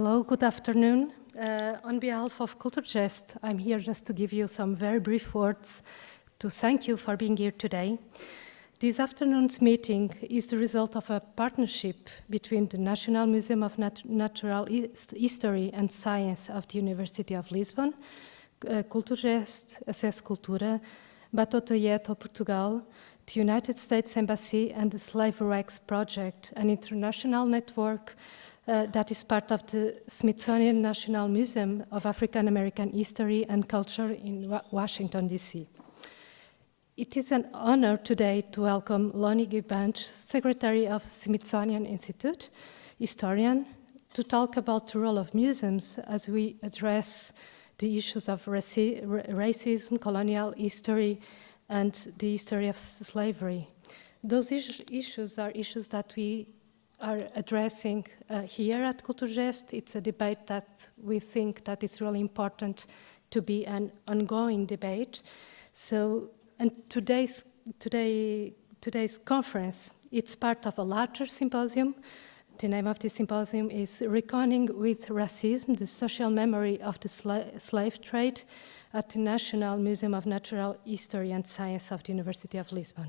Hello, good afternoon. On behalf of Culturgest, I'm here just to give you some very brief words to thank you for being here today. This afternoon's meeting is the result of a partnership between the National Museum of Natural History and Science of the University of Lisbon, Culturgest, Acesso Cultura, Batotoieto, Portugal, the United States Embassy, and the Slave Rex Project, an international network that is part of the Smithsonian National Museum of African American History and Culture in Washington, D.C. It is an honor today to welcome Lonnie G. Secretary of Smithsonian Institute, historian, to talk about the role of museums as we address the issues of racism, colonial history, and the history of slavery. Those issues are issues that we are addressing here at Culturgest. It's a debate that we think that it's really important to be an ongoing debate. So, and today's conference, it's part of a larger symposium. The name of the symposium is Reckoning with Racism, the Social Memory of the Slave Trade at the National Museum of Natural History and Science of the University of Lisbon.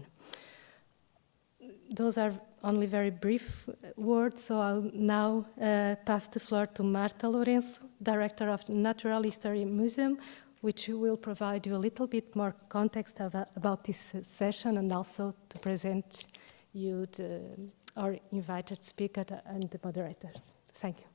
Those are only very brief words, so I'll now pass the floor to Marta Lourenço, Director of the Natural History Museum, which will provide you a little bit more context about this session and also to present you our invited speaker and the moderators. Thank you.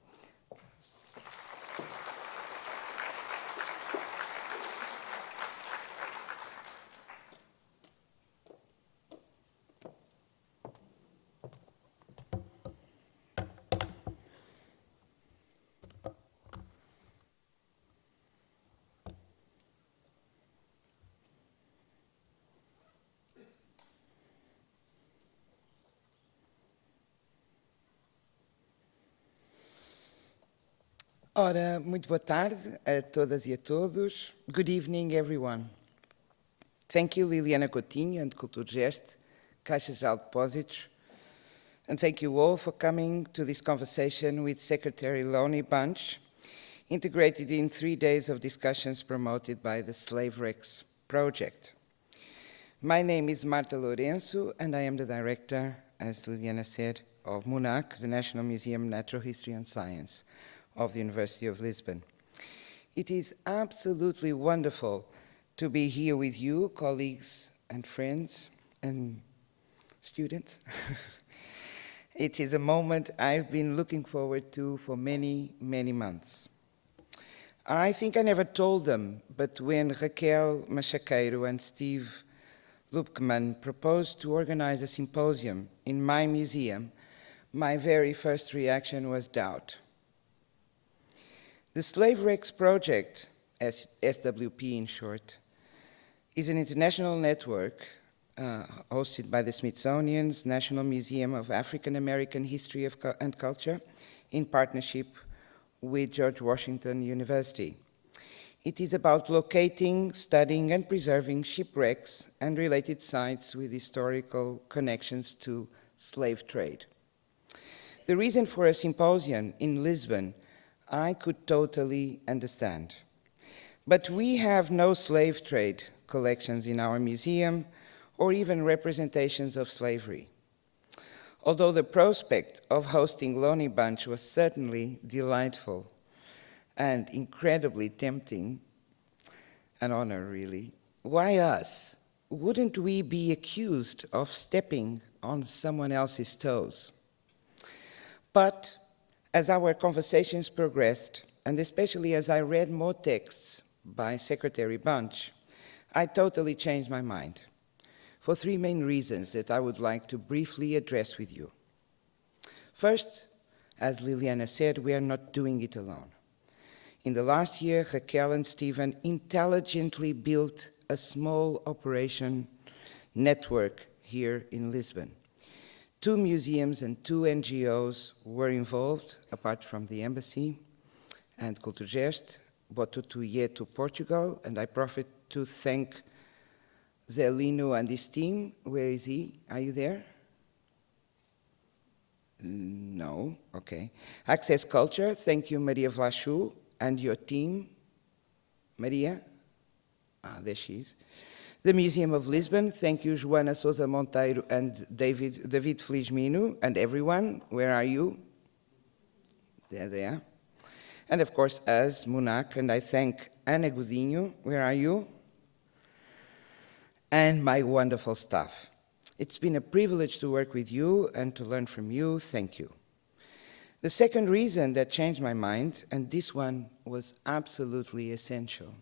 Ora, muito boa tarde a todas e a todos. Good evening, everyone. Thank you, Liliana Coutinho and Culturgest, Caixa Geral de Depósitos, and thank you all for coming to this conversation with Secretary Lonnie Bunch, integrated in 3 days of discussions promoted by the Slave Rex Project. My name is Marta Lourenço, and I am the director, as Liliana said, of MUNAC, the National Museum of Natural History and Science of the University of Lisbon. It is absolutely wonderful to be here with you, colleagues and friends and students. It is a moment I've been looking forward to for many, many months. I think I never told them, but when Raquel Machaqueiro and Steve Lubkman proposed to organize a symposium in my museum, my very first reaction was doubt. The Slave Rex Project, SWP in short, is an international network hosted by the Smithsonian's National Museum of African American History and Culture in partnership with George Washington University. It is about locating, studying, and preserving shipwrecks and related sites with historical connections to slave trade. The reason for a symposium in Lisbon I could totally understand. But we have no slave trade collections in our museum or even representations of slavery. Although the prospect of hosting Lonnie Bunch was certainly delightful and incredibly tempting, an honor really, why us? Wouldn't we be accused of stepping on someone else's toes? But as our conversations progressed, and especially as I read more texts by Secretary Bunch, I totally changed my mind for 3 main reasons that I would like to briefly address with you. First, as Liliana said, we are not doing it alone. In the last year, Raquel and Stephen intelligently built a small operation network here in Lisbon. 2 museums and 2 NGOs were involved, apart from the embassy and Culturgest, Batotoieto, Portugal, and I profit to thank Zelino and his team. Where is he? Are you there? No, okay. Access Culture, thank you, Maria Vlachou, and your team. Maria? Ah, there she is. The Museum of Lisbon, thank you, Joana Sousa Monteiro and David Felizmino, and everyone. Where are you? There they are. And of course, us, MUNAC, and I thank Ana Godinho. Where are you? And my wonderful staff. It's been a privilege to work with you and to learn from you. Thank you. The second reason that changed my mind, and this one was absolutely essential,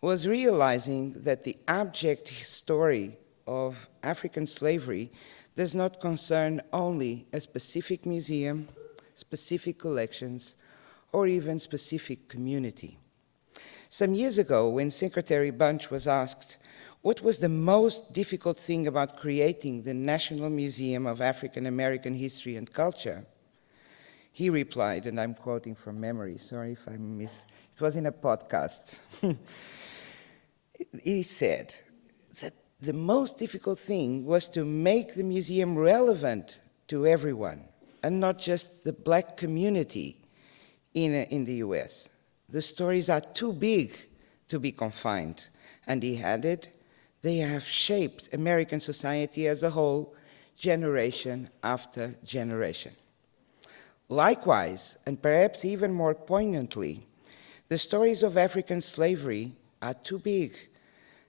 was realizing that the abject story of African slavery does not concern only a specific museum, specific collections, or even specific community. Some years ago, when Secretary Bunch was asked what was the most difficult thing about creating the National Museum of African American History and Culture, he replied, and I'm quoting from memory, sorry if I it was in a podcast. He said that the most difficult thing was to make the museum relevant to everyone, and not just the Black community in the US. The stories are too big to be confined. And he added, they have shaped American society as a whole, generation after generation. Likewise, and perhaps even more poignantly, the stories of African slavery are too big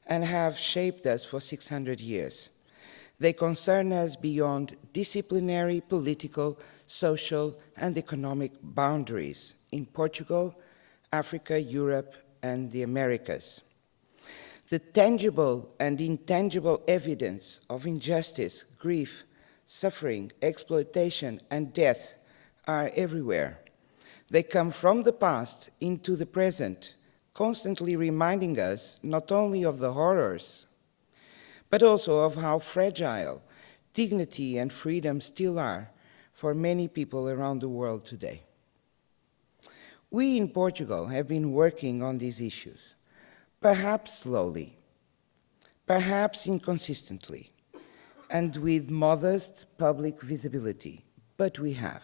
and have shaped us for 600 years. They concern us beyond disciplinary, political, social, and economic boundaries in Portugal, Africa, Europe, and the Americas. The tangible and intangible evidence of injustice, grief, suffering, exploitation, and death are everywhere. They come from the past into the present, constantly reminding us not only of the horrors, but also of how fragile dignity and freedom still are for many people around the world today. We in Portugal have been working on these issues, perhaps slowly, perhaps inconsistently, and with modest public visibility, but we have.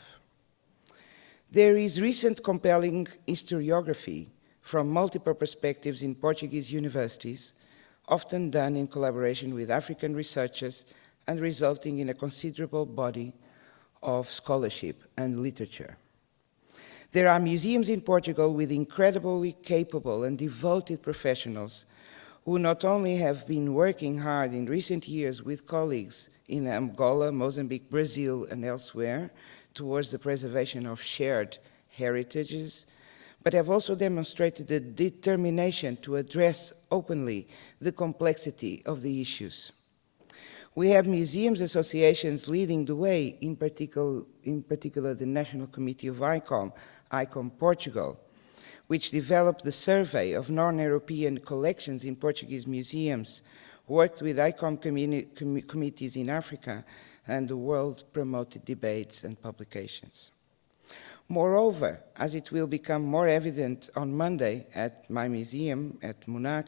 There is recent compelling historiography from multiple perspectives in Portuguese universities, often done in collaboration with African researchers and resulting in a considerable body of scholarship and literature. There are museums in Portugal with incredibly capable and devoted professionals who not only have been working hard in recent years with colleagues in Angola, Mozambique, Brazil, and elsewhere towards the preservation of shared heritages, but have also demonstrated the determination to address openly the complexity of the issues. We have museums associations leading the way, in particular the National Committee of ICOM Portugal, which developed the survey of non-European collections in Portuguese museums, worked with ICOM committees in Africa, and the world promoted debates and publications. Moreover, as it will become more evident on Monday at my museum at MUNAC,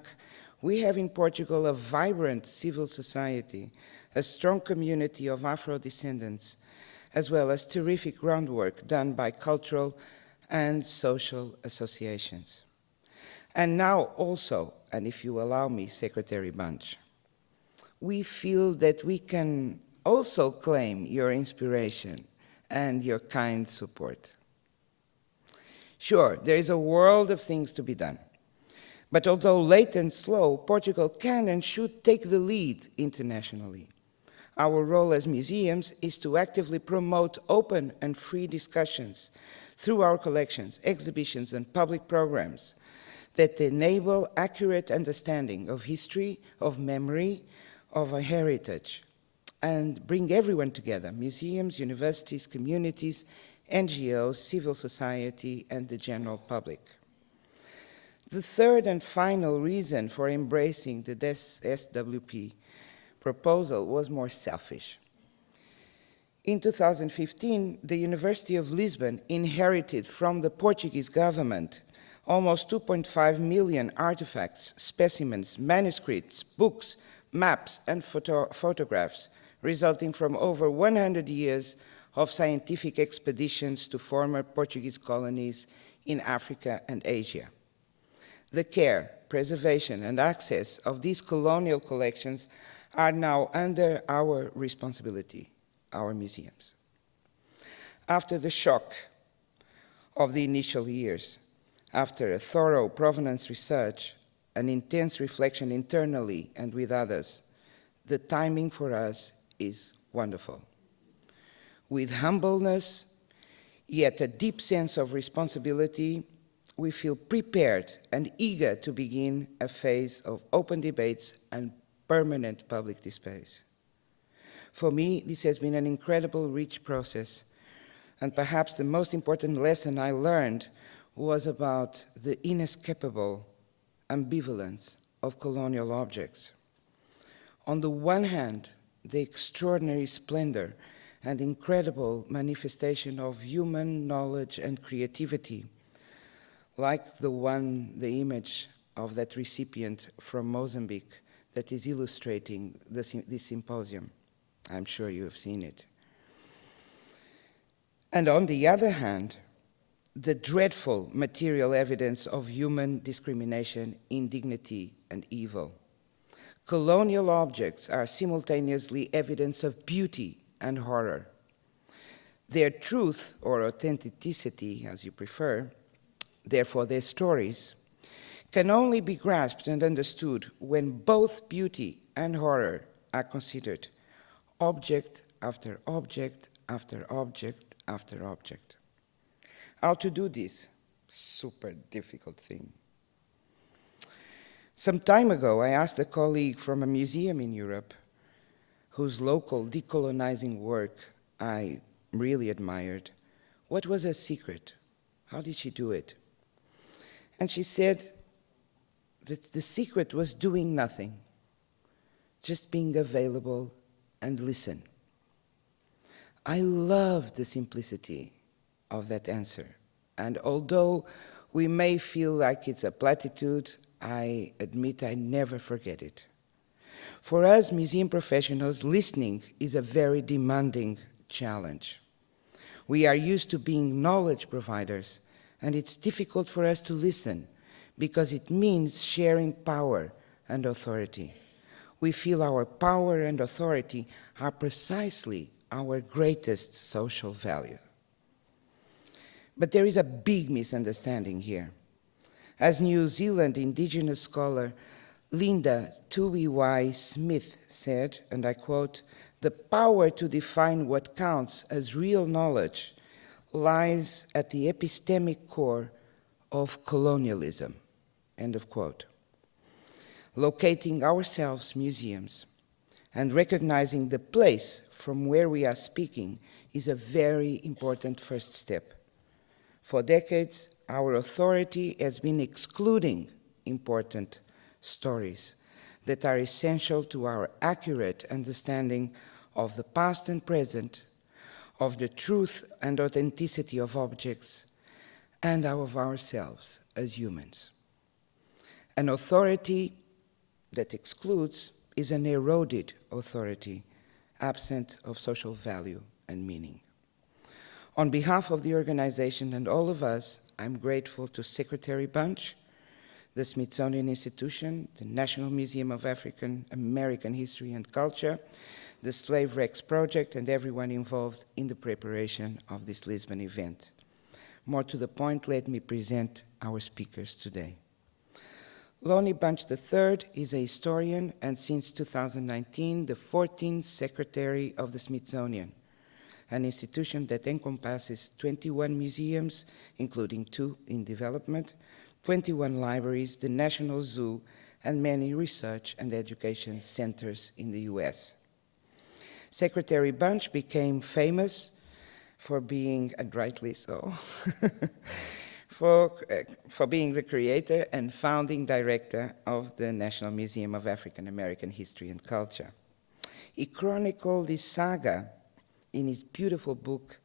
we have in Portugal a vibrant civil society, a strong community of Afro-descendants, as well as terrific groundwork done by cultural and social associations. And now also, and if you allow me, Secretary Bunch, we feel that we can also claim your inspiration and your kind support. Sure, there is a world of things to be done, but although late and slow, Portugal can and should take the lead internationally. Our role as museums is to actively promote open and free discussions through our collections, exhibitions, and public programs that enable accurate understanding of history, of memory, of a heritage, and bring everyone together, museums, universities, communities, NGOs, civil society, and the general public. The third and final reason for embracing the SWP proposal was more selfish. In 2015, the University of Lisbon inherited from the Portuguese government almost 2.5 million artifacts, specimens, manuscripts, books, maps, and photographs, resulting from over 100 years of scientific expeditions to former Portuguese colonies in Africa and Asia. The care, preservation, and access of these colonial collections are now under our responsibility, our museums. After the shock of the initial years, after a thorough provenance research, an intense reflection internally and with others, the timing for us is wonderful. With humbleness, yet a deep sense of responsibility, we feel prepared and eager to begin a phase of open debates and permanent public displays. For me, this has been an incredible, rich process, and perhaps the most important lesson I learned was about the inescapable ambivalence of colonial objects. On the one hand, the extraordinary splendor and incredible manifestation of human knowledge and creativity, like the image of that recipient from Mozambique that is illustrating this symposium. I'm sure you have seen it. And on the other hand, the dreadful material evidence of human discrimination, indignity, and evil. Colonial objects are simultaneously evidence of beauty and horror. Their truth or authenticity, as you prefer, therefore their stories, can only be grasped and understood when both beauty and horror are considered, object after object after object after object. How to do this? Super difficult thing. Some time ago, I asked a colleague from a museum in Europe whose local decolonizing work I really admired, what was her secret? How did she do it? And she said that the secret was doing nothing, just being available and listen. I love the simplicity of that answer. And although we may feel like it's a platitude, I admit I never forget it. For us museum professionals, listening is a very demanding challenge. We are used to being knowledge providers, and it's difficult for us to listen because it means sharing power and authority. We feel our power and authority are precisely our greatest social value. But there is a big misunderstanding here. As New Zealand indigenous scholar Linda Tuiwai Smith said, and I quote, "The power to define what counts as real knowledge lies at the epistemic core of colonialism," end of quote. Locating ourselves museums and recognizing the place from where we are speaking is a very important first step. For decades, our authority has been excluding important stories that are essential to our accurate understanding of the past and present, of the truth and authenticity of objects, and of ourselves as humans. An authority that excludes is an eroded authority, absent of social value and meaning. On behalf of the organization and all of us, I'm grateful to Secretary Bunch, the Smithsonian Institution, the National Museum of African American History and Culture, the Slave Rex Project, and everyone involved in the preparation of this Lisbon event. More to the point, let me present our speakers today. Lonnie Bunch III is a historian and since 2019, the 14th Secretary of the Smithsonian, an institution that encompasses 21 museums, including 2 in development, 21 libraries, the National Zoo, and many research and education centers in the US. Secretary Bunch became famous for being, and rightly so, for being the creator and founding director of the National Museum of African American History and Culture. He chronicled this saga in his beautiful book,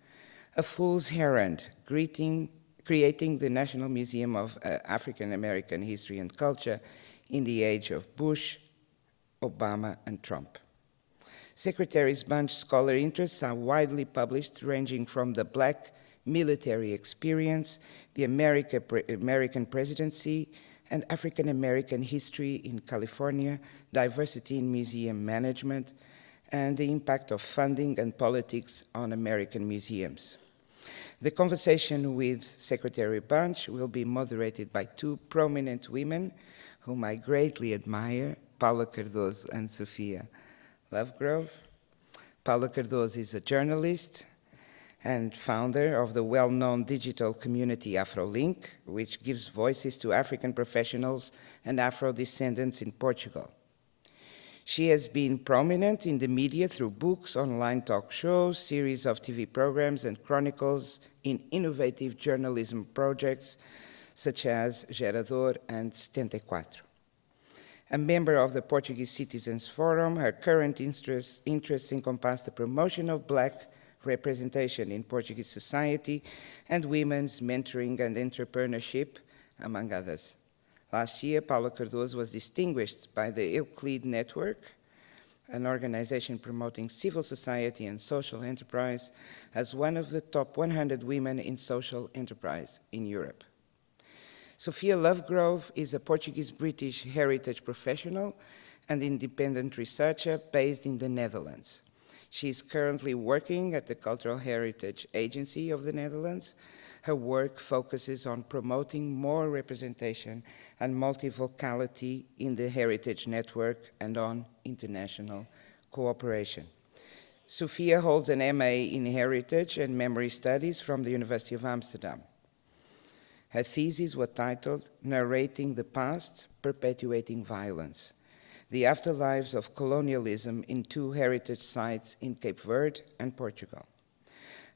A Fool's Errand, creating the National Museum of African American History and Culture in the age of Bush, Obama, and Trump. Secretary Bunch's scholar interests are widely published, ranging from the Black military experience, the American presidency, and African American history in California, diversity in museum management, and the impact of funding and politics on American museums. The conversation with Secretary Bunch will be moderated by two prominent women whom I greatly admire, Paula Cardoso and Sofia Lovegrove. Paula Cardoso is a journalist and founder of the well-known digital community AfroLink, which gives voices to African professionals and Afro-descendants in Portugal. She has been prominent in the media through books, online talk shows, series of TV programs, and chronicles in innovative journalism projects such as Gerador and 74. A member of the Portuguese Citizens Forum, her current interests encompass the promotion of Black representation in Portuguese society and women's mentoring and entrepreneurship, among others. Last year, Paula Cardoso was distinguished by the Euclid Network, an organization promoting civil society and social enterprise, as one of the top 100 women in social enterprise in Europe. Sofia Lovegrove is a Portuguese-British heritage professional and independent researcher based in the Netherlands. She is currently working at the Cultural Heritage Agency of the Netherlands. Her work focuses on promoting more representation and multivocality in the heritage network and on international cooperation. Sofia holds an MA in Heritage and Memory Studies from the University of Amsterdam. Her thesis was titled Narrating the Past, Perpetuating Violence: The Afterlives of Colonialism in Two Heritage Sites in Cape Verde and Portugal.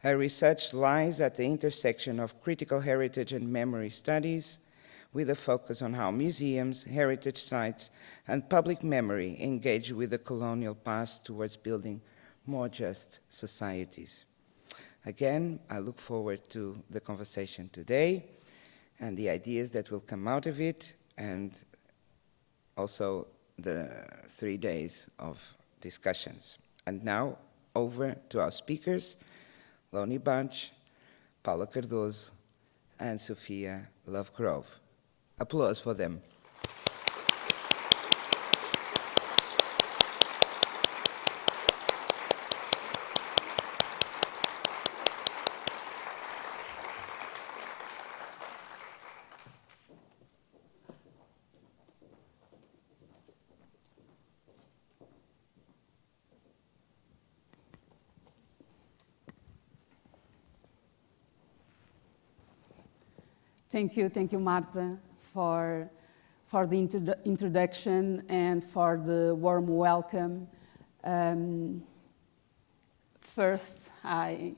Her research lies at the intersection of critical heritage and memory studies, with a focus on how museums, heritage sites, and public memory engage with the colonial past towards building more just societies. Again, I look forward to the conversation today and the ideas that will come out of it, and also the 3 days of discussions. And now, over to our speakers, Lonnie Bunch, Paula Cardoso, and Sofia Lovegrove. Applause for them. Thank you, Marta, for the introduction and for the warm welcome. First, I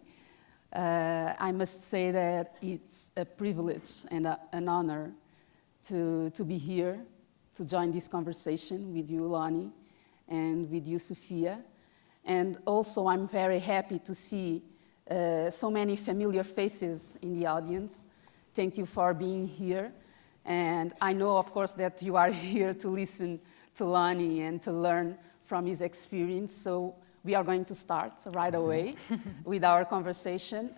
must say that it's a privilege and an honor to be here, to join this conversation with you, Lonnie, and with you, Sofia. And also, I'm very happy to see so many familiar faces in the audience. Thank you for being here. And I know, of course, that you are here to listen to Lonnie and to learn from his experience. So we are going to start right away with our conversation.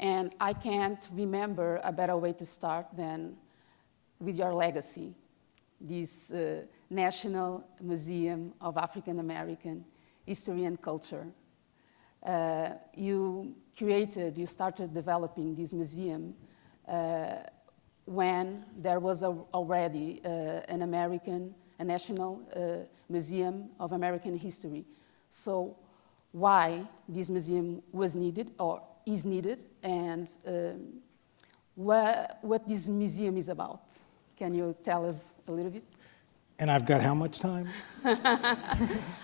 And I can't remember a better way to start than with your legacy, this National Museum of African American History and Culture. You started developing this museum when there was already a National Museum of American History. So why this museum was needed or is needed, and what this museum is about? Can you tell us a little bit? And I've got how much time?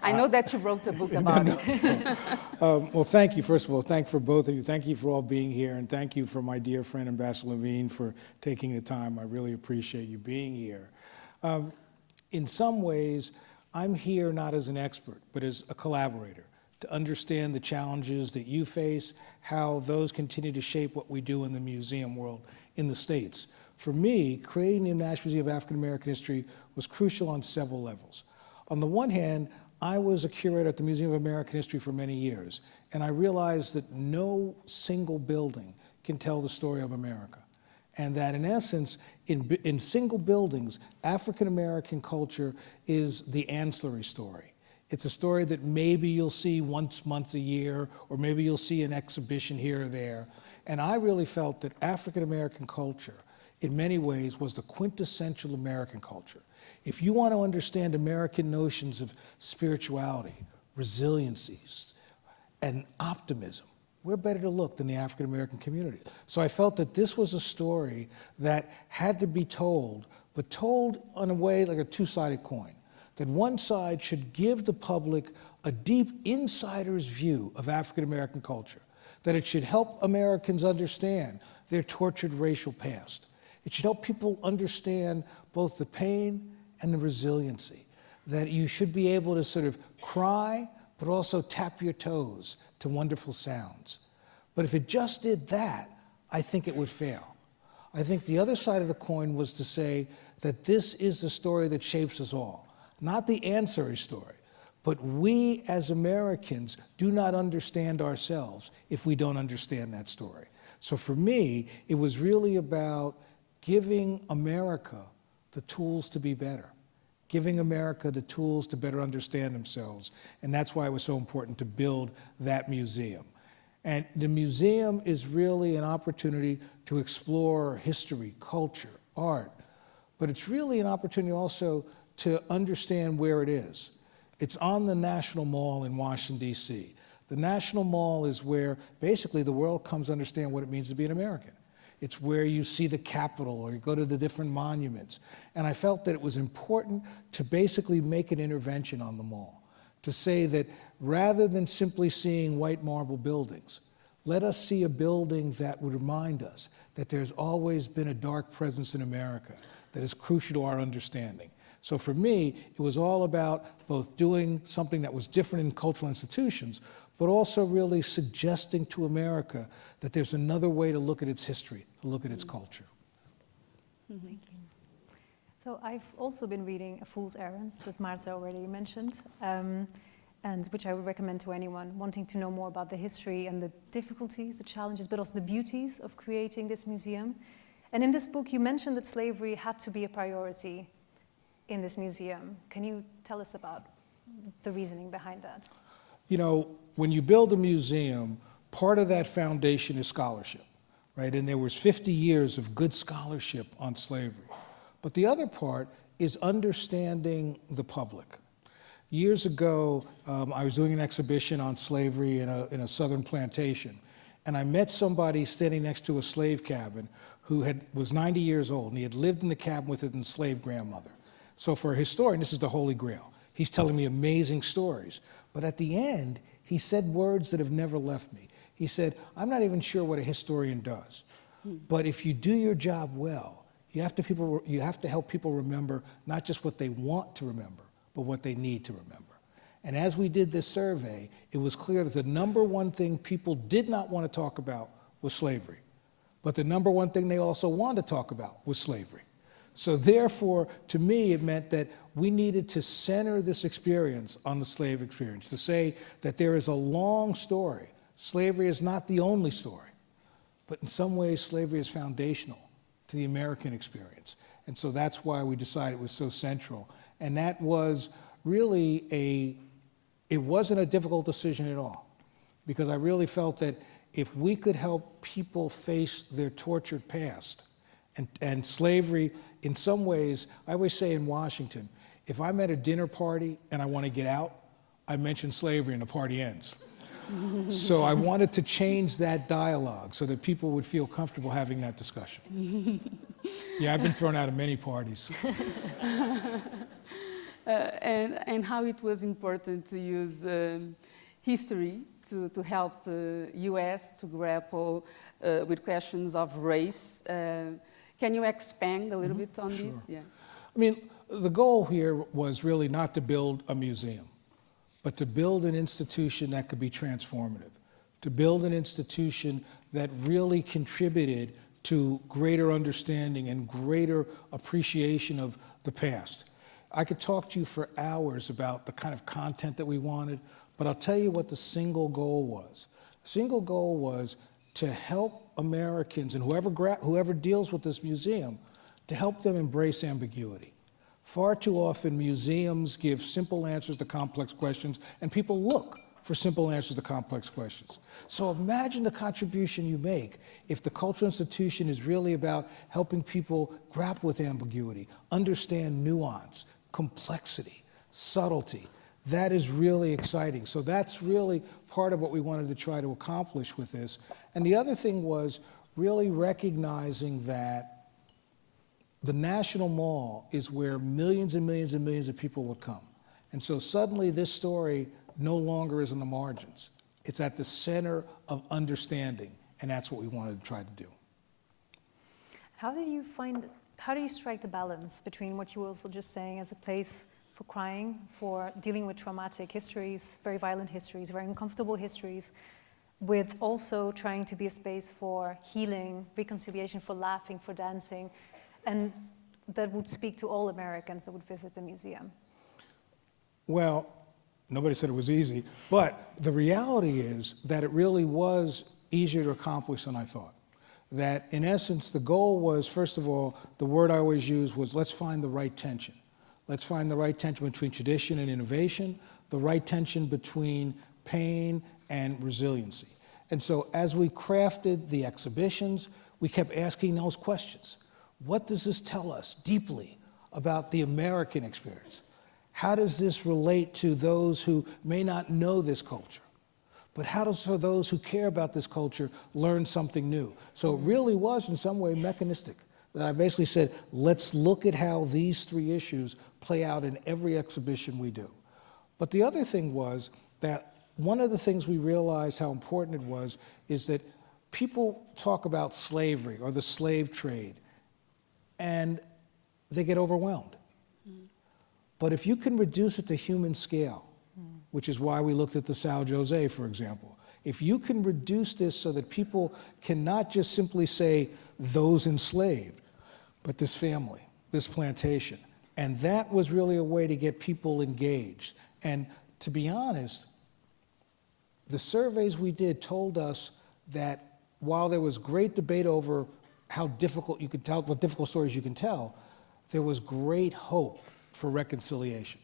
I know that you wrote a book about it. Well, thank you, first of all. Thank you for both of you. Thank you for all being here, and thank you for my dear friend, Ambassador Levine, for taking the time. I really appreciate you being here. In some ways, I'm here not as an expert, but as a collaborator, to understand the challenges that you face, how those continue to shape what we do in the museum world in the States. For me, creating the National Museum of African American History was crucial on several levels. On the one hand, I was a curator at the Museum of American History for many years, and I realized that no single building can tell the story of America. And that in essence, in single buildings, African American culture is the ancillary story. It's a story that maybe you'll see once a year, or maybe you'll see an exhibition here or there. And I really felt that African American culture, in many ways, was the quintessential American culture. If you want to understand American notions of spirituality, resiliencies, and optimism, where better to look than the African American community? So I felt that this was a story that had to be told, but told in a way like a two-sided coin. That one side should give the public a deep insider's view of African American culture, that it should help Americans understand their tortured racial past. It should help people understand both the pain and the resiliency, that you should be able to sort of cry, but also tap your toes to wonderful sounds. But if it just did that, I think it would fail. I think the other side of the coin was to say that this is the story that shapes us all. Not the ancillary story, but we as Americans do not understand ourselves if we don't understand that story. So for me, it was really about giving America the tools to be better, giving America the tools to better understand themselves. And that's why it was so important to build that museum. And the museum is really an opportunity to explore history, culture, art, but it's really an opportunity also to understand where it is. It's on the National Mall in Washington, D.C. The National Mall is where basically the world comes to understand what it means to be an American. It's where you see the Capitol or you go to the different monuments. And I felt that it was important to basically make an intervention on the mall, to say that rather than simply seeing white marble buildings, let us see a building that would remind us that there's always been a dark presence in America that is crucial to our understanding. So for me, it was all about both doing something that was different in cultural institutions, but also really suggesting to America that there's another way to look at its history, to look at its culture. Thank you. So I've also been reading A Fool's Errand, that Maarten already mentioned, and which I would recommend to anyone wanting to know more about the history and the difficulties, the challenges, but also the beauties of creating this museum. And in this book, you mentioned that slavery had to be a priority in this museum. Can you tell us about the reasoning behind that? You know, when you build a museum, part of that foundation is scholarship, right? And there was 50 years of good scholarship on slavery. But the other part is understanding the public. Years ago, I was doing an exhibition on slavery in a southern plantation, and I met somebody standing next to a slave cabin who was 90 years old, and he had lived in the cabin with his enslaved grandmother. So for a historian, this is the Holy Grail. He's telling me amazing stories. But at the end, he said words that have never left me. He said, I'm not even sure what a historian does. But if you do your job well, you have to help people remember not just what they want to remember, but what they need to remember. And as we did this survey, it was clear that the number one thing people did not want to talk about was slavery. But the number one thing they also wanted to talk about was slavery. So therefore, to me, it meant that we needed to center this experience on the slave experience, to say that there is a long story. Slavery is not the only story, but in some ways, slavery is foundational to the American experience. And so that's why we decided it was so central. And that was really it wasn't a difficult decision at all, because I really felt that if we could help people face their tortured past, and slavery, in some ways, I always say in Washington, if I'm at a dinner party and I want to get out, I mention slavery and the party ends. So I wanted to change that dialogue so that people would feel comfortable having that discussion. Yeah, I've been thrown out of many parties. And how it was important to use history to help the US to grapple with questions of race. Can you expand a little bit on this? Yeah. I mean, the goal here was really not to build a museum, but to build an institution that could be transformative, to build an institution that really contributed to greater understanding and greater appreciation of the past. I could talk to you for hours about the kind of content that we wanted, but I'll tell you what the single goal was. The single goal was to help Americans and whoever deals with this museum, to help them embrace ambiguity. Far too often, museums give simple answers to complex questions, and people look for simple answers to complex questions. So imagine the contribution you make if the cultural institution is really about helping people grapple with ambiguity, understand nuance, complexity, subtlety. That is really exciting. So that's really part of what we wanted to try to accomplish with this. And the other thing was really recognizing that the National Mall is where millions and millions and millions of people would come. And so suddenly this story no longer is in the margins. It's at the center of understanding, and that's what we wanted to try to do. How do you strike the balance between what you were also just saying as a place for crying, for dealing with traumatic histories, very violent histories, very uncomfortable histories, with also trying to be a space for healing, reconciliation, for laughing, for dancing, and that would speak to all Americans that would visit the museum? Well, nobody said it was easy, but the reality is that it really was easier to accomplish than I thought. That in essence, the goal was, first of all, the word I always use was, let's find the right tension. Let's find the right tension between tradition and innovation, the right tension between pain and resiliency. And so as we crafted the exhibitions, we kept asking those questions. What does this tell us deeply about the American experience? How does this relate to those who may not know this culture? But how does, for those who care about this culture, learn something new? So it really was, in some way, mechanistic. That I basically said, let's look at how these three issues play out in every exhibition we do. But the other thing was that one of the things we realized how important it was is that people talk about slavery or the slave trade, and they get overwhelmed. But if you can reduce it to human scale, which is why we looked at the São José, for example, if you can reduce this so that people can not just simply say those enslaved, but this family, this plantation, and that was really a way to get people engaged. And to be honest, the surveys we did told us that while there was great debate over how difficult you could tell, what difficult stories you can tell, there was great hope for reconciliation.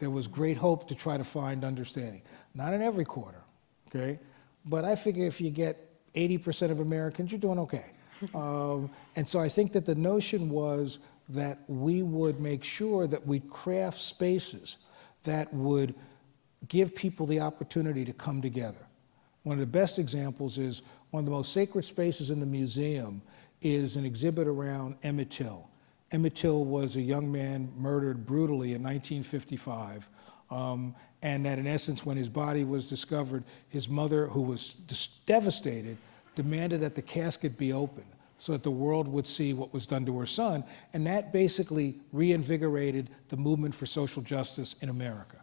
There was great hope to try to find understanding. Not in every quarter, okay? But I figure if you get 80% of Americans, you're doing okay. And so I think that the notion was that we would make sure that we craft spaces that would give people the opportunity to come together. One of the best examples is one of the most sacred spaces in the museum is an exhibit around Emmett Till. Emmett Till was a young man murdered brutally in 1955, and that in essence, when his body was discovered, his mother, who was devastated, demanded that the casket be opened so that the world would see what was done to her son, and that basically reinvigorated the movement for social justice in America.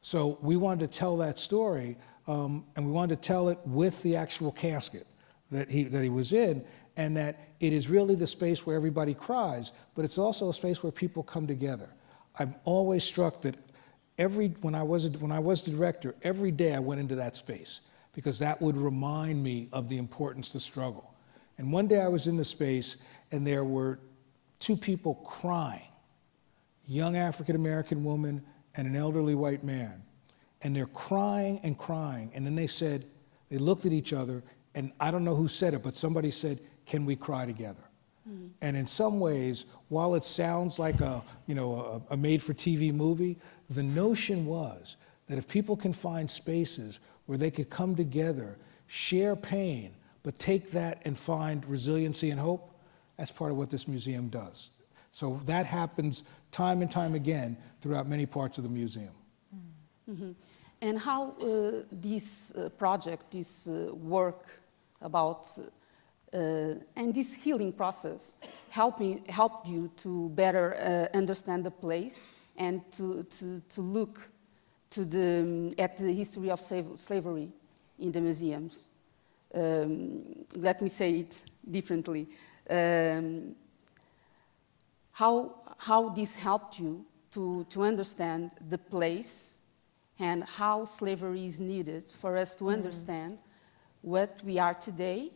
So we wanted to tell that story, and we wanted to tell it with the actual casket that he was in, and that it is really the space where everybody cries, but it's also a space where people come together. I'm always struck that when I was the director, every day I went into that space because that would remind me of the importance to struggle. And one day I was in the space and there were two people crying, a young African-American woman and an elderly white man. And they're crying and crying. And then they looked at each other, and I don't know who said it, but somebody said, "Can we cry together?" Mm-hmm. And in some ways, while it sounds like a made-for-TV movie, the notion was that if people can find spaces where they could come together, share pain, but take that and find resiliency and hope, that's part of what this museum does. So that happens time and time again throughout many parts of the museum. Mm-hmm. And how this project, this work about, and this healing process helped you to better understand the place and to look at the history of slavery in the museums. Let me say it differently. How this helped you to understand the place and how slavery is needed for us to understand what we are today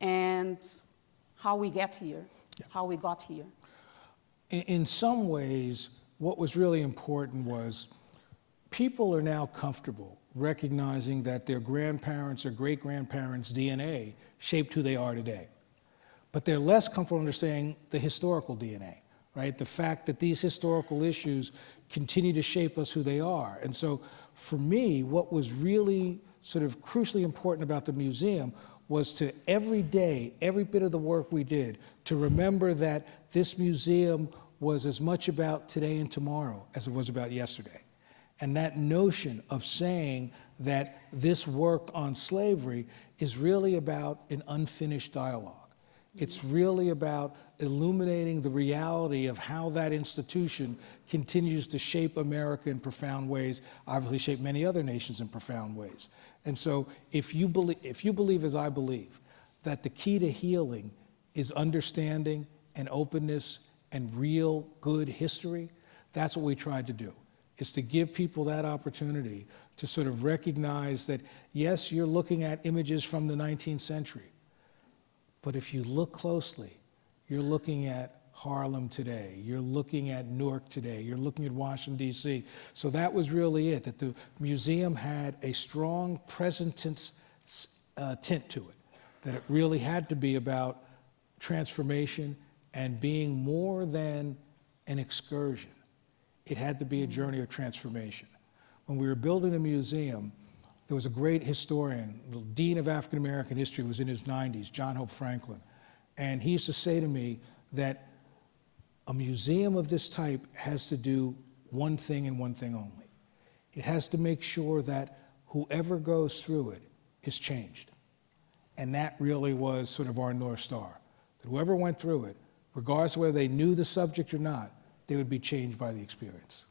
and how we get here, how we got here. In some ways, what was really important was people are now comfortable recognizing that their grandparents' or great-grandparents' DNA shaped who they are today. But they're less comfortable understanding the historical DNA, right? The fact that these historical issues continue to shape us who they are. And so for me, what was really sort of crucially important about the museum was to every day, every bit of the work we did, to remember that this museum was as much about today and tomorrow as it was about yesterday. And that notion of saying that this work on slavery is really about an unfinished dialogue. It's really about illuminating the reality of how that institution continues to shape America in profound ways, obviously shape many other nations in profound ways. And so if you believe as I believe, that the key to healing is understanding and openness and real good history, that's what we tried to do, is to give people that opportunity to sort of recognize that, yes, you're looking at images from the 19th century, but if you look closely, you're looking at Harlem today, you're looking at Newark today, you're looking at Washington, D.C. So that was really it, that the museum had a strong present tense tint to it, that it really had to be about transformation and being more than an excursion. It had to be a journey of transformation. When we were building the museum, there was a great historian, the Dean of African American History, was in his 90s, John Hope Franklin, and he used to say to me that a museum of this type has to do one thing and one thing only. It has to make sure that whoever goes through it is changed. And that really was sort of our North Star, that whoever went through it, regardless of whether they knew the subject or not, they would be changed by the experience.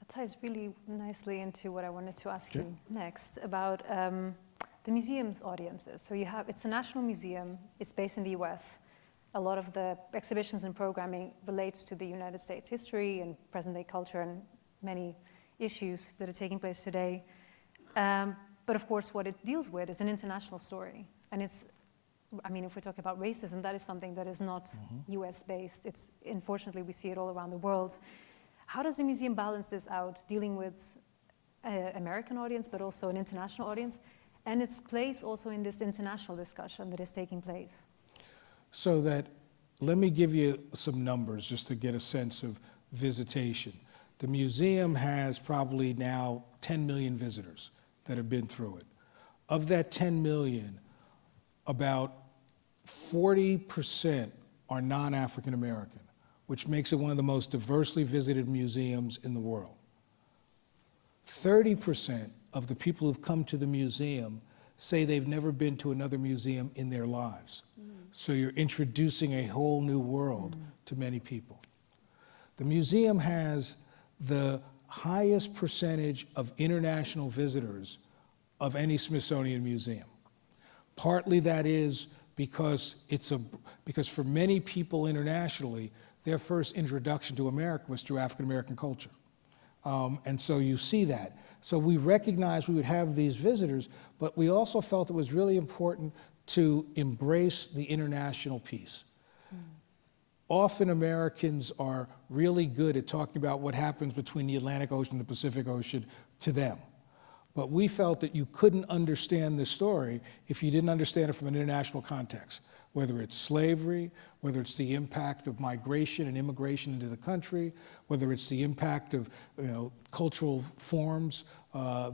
That ties really nicely into what I wanted to ask you next about the museum's audiences. So it's a national museum, it's based in the US. A lot of the exhibitions and programming relates to the United States history and present-day culture and many issues that are taking place today. But of course, what it deals with is an international story. And if we're talking about racism, that is something that is not US-based. Unfortunately, we see it all around the world. How does the museum balance this out, dealing with an American audience, but also an international audience, and its place also in this international discussion that is taking place? So let me give you some numbers just to get a sense of visitation. The museum has probably now 10 million visitors that have been through it. Of that 10 million, about 40% are non-African American, which makes it one of the most diversely visited museums in the world. 30% of the people who've come to the museum say they've never been to another museum in their lives. So you're introducing a whole new world to many people. The museum has the highest percentage of international visitors of any Smithsonian museum. Partly that is because for many people internationally, their first introduction to America was through African American culture. And so you see that. So we recognized we would have these visitors, but we also felt it was really important to embrace the international piece. Often Americans are really good at talking about what happens between the Atlantic Ocean and the Pacific Ocean to them. But we felt that you couldn't understand this story if you didn't understand it from an international context, whether it's slavery, whether it's the impact of migration and immigration into the country, whether it's the impact of cultural forms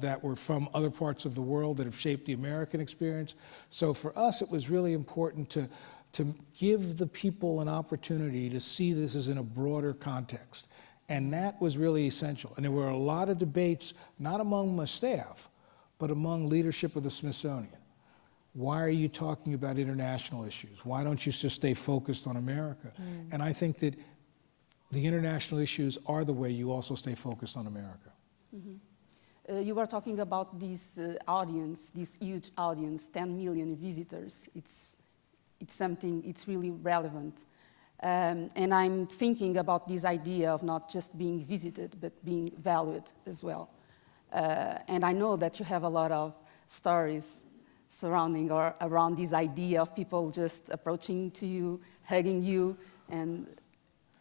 that were from other parts of the world that have shaped the American experience. So for us, it was really important to give the people an opportunity to see this as in a broader context. And that was really essential. And there were a lot of debates, not among my staff, but among leadership of the Smithsonian. Why are you talking about international issues? Why don't you just stay focused on America? And I think that the international issues are the way you also stay focused on America. You were talking about this audience, this huge audience, 10 million visitors. It's something, it's really relevant. And I'm thinking about this idea of not just being visited, but being valued as well. And I know that you have a lot of stories surrounding or around this idea of people just approaching to you, hugging you, and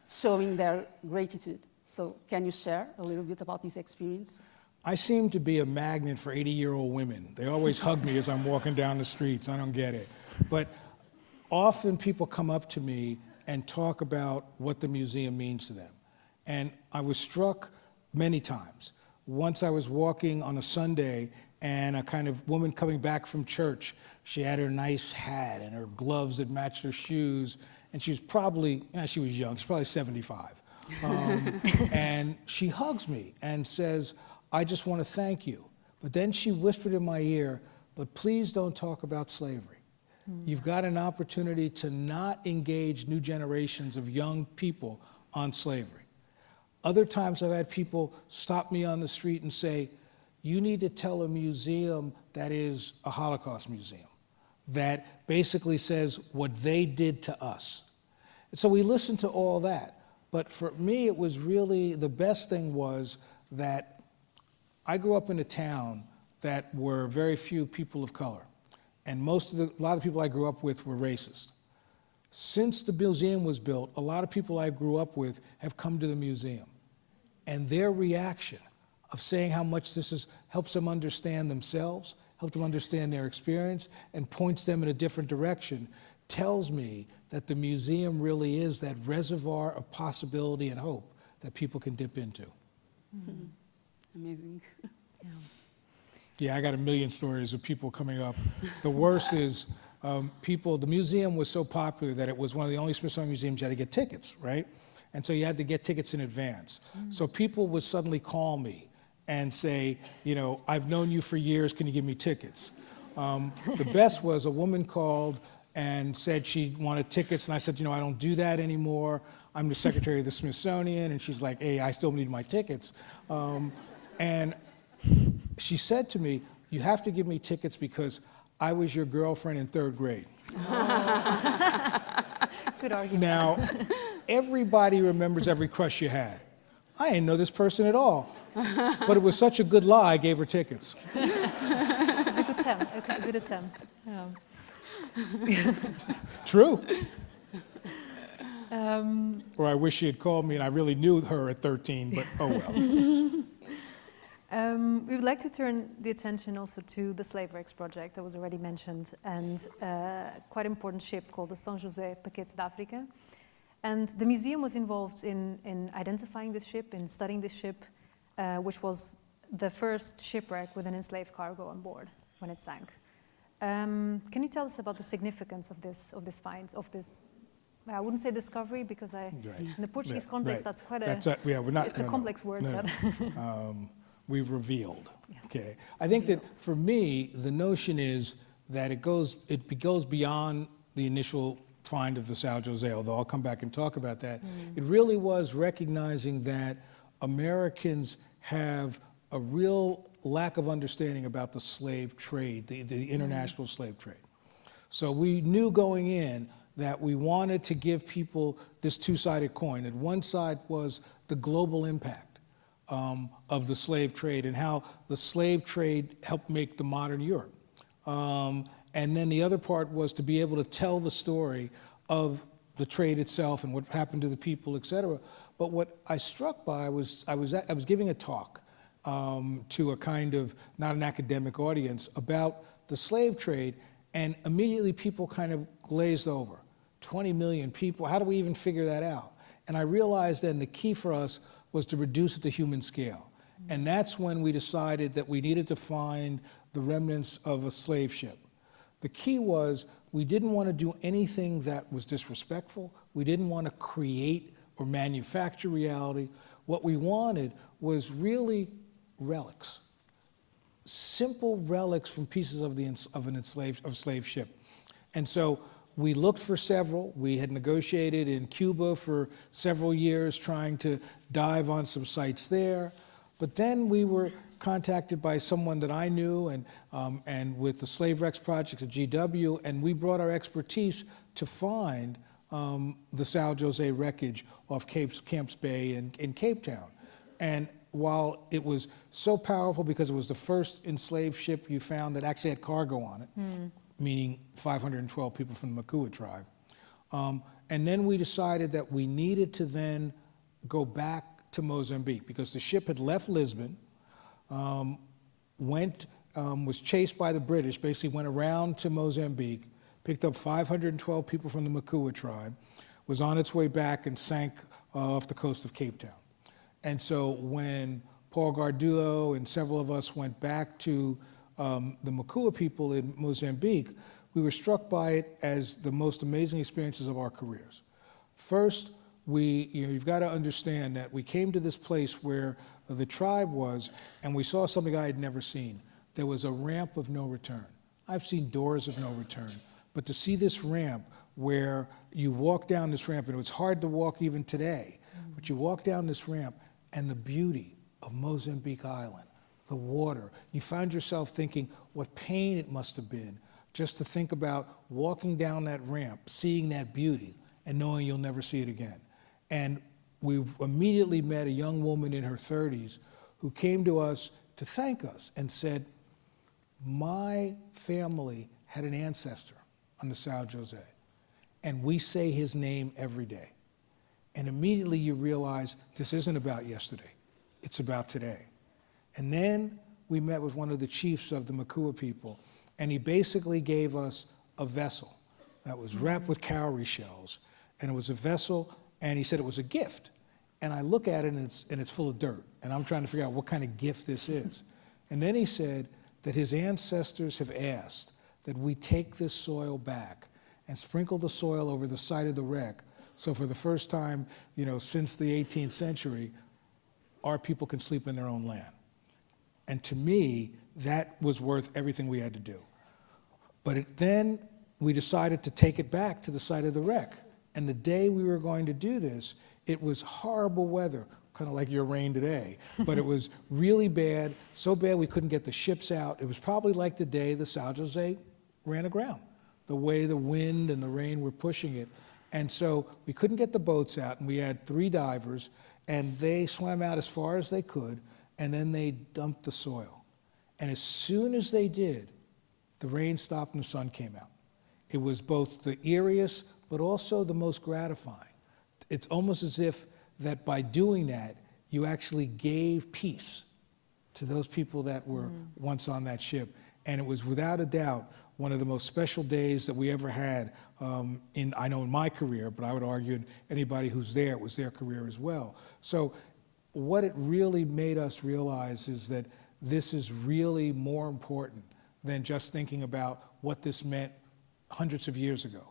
showing their gratitude. So can you share a little bit about this experience? I seem to be a magnet for 80-year-old women. They always hug me as I'm walking down the streets. I don't get it. But often people come up to me and talk about what the museum means to them. And I was struck many times. Once I was walking on a Sunday and a kind of woman coming back from church, she had her nice hat and her gloves that matched her shoes, and she was probably, she was young, she's probably 75. And she hugs me and says, I just want to thank you. But then she whispered in my ear, but please don't talk about slavery. You've got an opportunity to not engage new generations of young people on slavery. Other times I've had people stop me on the street and say, you need to tell a museum that is a Holocaust museum, that basically says what they did to us. And so we listened to all that. But for me, it was really, the best thing was that I grew up in a town that were very few people of color. And a lot of people I grew up with were racist. Since the museum was built, a lot of people I grew up with have come to the museum. And their reaction of saying how much this helps them understand themselves, helps them understand their experience, and points them in a different direction, tells me that the museum really is that reservoir of possibility and hope that people can dip into. Mm-hmm. Amazing. Yeah, I got a million stories of people coming up. The worst is the museum was so popular that it was one of the only Smithsonian museums you had to get tickets, right? And so you had to get tickets in advance. So people would suddenly call me and say, I've known you for years, can you give me tickets? The best was a woman called and said she wanted tickets, and I said, I don't do that anymore. I'm the secretary of the Smithsonian, and she's like, hey, I still need my tickets. And she said to me, you have to give me tickets because I was your girlfriend in 3rd grade. Good argument. Now, everybody remembers every crush you had. I didn't know this person at all, but it was such a good lie, I gave her tickets. It's a good attempt. Okay, good attempt. Yeah. True. Or I wish she had called me and I really knew her at 13, but oh well. We would like to turn the attention also to the Slave Wrecks project that was already mentioned, and quite important ship called the São José Paquete d'África. And the museum was involved in identifying this ship, in studying this ship, which was the first shipwreck with an enslaved cargo on board when it sank. Can you tell us about the significance of this find, of this? I wouldn't say discovery because in the Portuguese context, that's quite it's a complex word. No. But we've revealed. Yes. Okay. I think that for me, the notion is that it goes beyond the initial find of the São José, although I'll come back and talk about that. It really was recognizing that Americans have a real lack of understanding about the slave trade, the international slave trade. So we knew going in that we wanted to give people this two-sided coin. That one side was the global impact of the slave trade and how the slave trade helped make the modern Europe. And then the other part was to be able to tell the story of the trade itself and what happened to the people, et cetera. But what I struck by was I was giving a talk to a kind of, not an academic audience, about the slave trade, and immediately people kind of glazed over. 20 million people, how do we even figure that out? And I realized then the key for us was to reduce it to human scale. And that's when we decided that we needed to find the remnants of a slave ship. The key was we didn't want to do anything that was disrespectful. We didn't want to create or manufacture reality. What we wanted was really relics, simple relics from pieces of a slave ship. And so we looked for several. We had negotiated in Cuba for several years trying to dive on some sites there. But then we were contacted by someone that I knew and with the Slave Wrecks Project at GW, and we brought our expertise to find the São Jose wreckage off Camps Bay in Cape Town. And while it was so powerful because it was the first enslaved ship you found that actually had cargo on it, meaning 512 people from the Makua tribe. And then we decided that we needed to then go back to Mozambique because the ship had left Lisbon, was chased by the British, basically went around to Mozambique, picked up 512 people from the Makua tribe, was on its way back and sank off the coast of Cape Town. And so when Paul Gardullo and several of us went back to the Makua people in Mozambique, we were struck by it as the most amazing experiences of our careers. First, you've got to understand that we came to this place where the tribe was, and we saw something I had never seen. There was a ramp of no return. I've seen doors of no return, but to see this ramp where you walk down this ramp, and it's hard to walk even today, but you walk down this ramp and the beauty of Mozambique Island, the water, you find yourself thinking what pain it must have been just to think about walking down that ramp, seeing that beauty, and knowing you'll never see it again. And we've immediately met a young woman in her 30s who came to us to thank us and said, my family had an ancestor on the São Jose, and we say his name every day. And immediately you realize this isn't about yesterday, it's about today. And then we met with one of the chiefs of the Makua people, and he basically gave us a vessel that was wrapped with cowrie shells, and it was a vessel, and he said it was a gift. And I look at it, and it's full of dirt, and I'm trying to figure out what kind of gift this is. And then he said that his ancestors have asked that we take this soil back and sprinkle the soil over the site of the wreck, so for the first time, since the 18th century, our people can sleep in their own land. And to me, that was worth everything we had to do. But then we decided to take it back to the site of the wreck. And the day we were going to do this, it was horrible weather, kind of like your rain today. But it was really bad, so bad we couldn't get the ships out. It was probably like the day the São Jose ran aground, the way the wind and the rain were pushing it. And so we couldn't get the boats out, and we had 3 divers, and they swam out as far as they could, and then they dumped the soil. And as soon as they did, the rain stopped and the sun came out. It was both the eeriest, but also the most gratifying. It's almost as if that by doing that, you actually gave peace to those people that were once on that ship. And it was without a doubt one of the most special days that we ever had in my career, but I would argue anybody who's there, it was their career as well. So what it really made us realize is that this is really more important than just thinking about what this meant hundreds of years ago.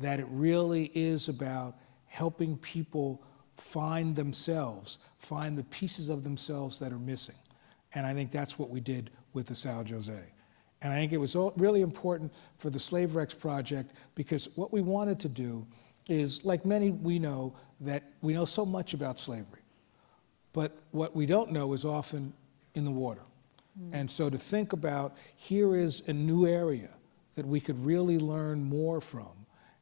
That it really is about helping people find themselves, find the pieces of themselves that are missing. And I think that's what we did with the São Jose. And I think it was really important for the Slave Wrecks Project because what we wanted to do is, like many we know so much about slavery, but what we don't know is often in the water. And so to think about, here is a new area that we could really learn more from.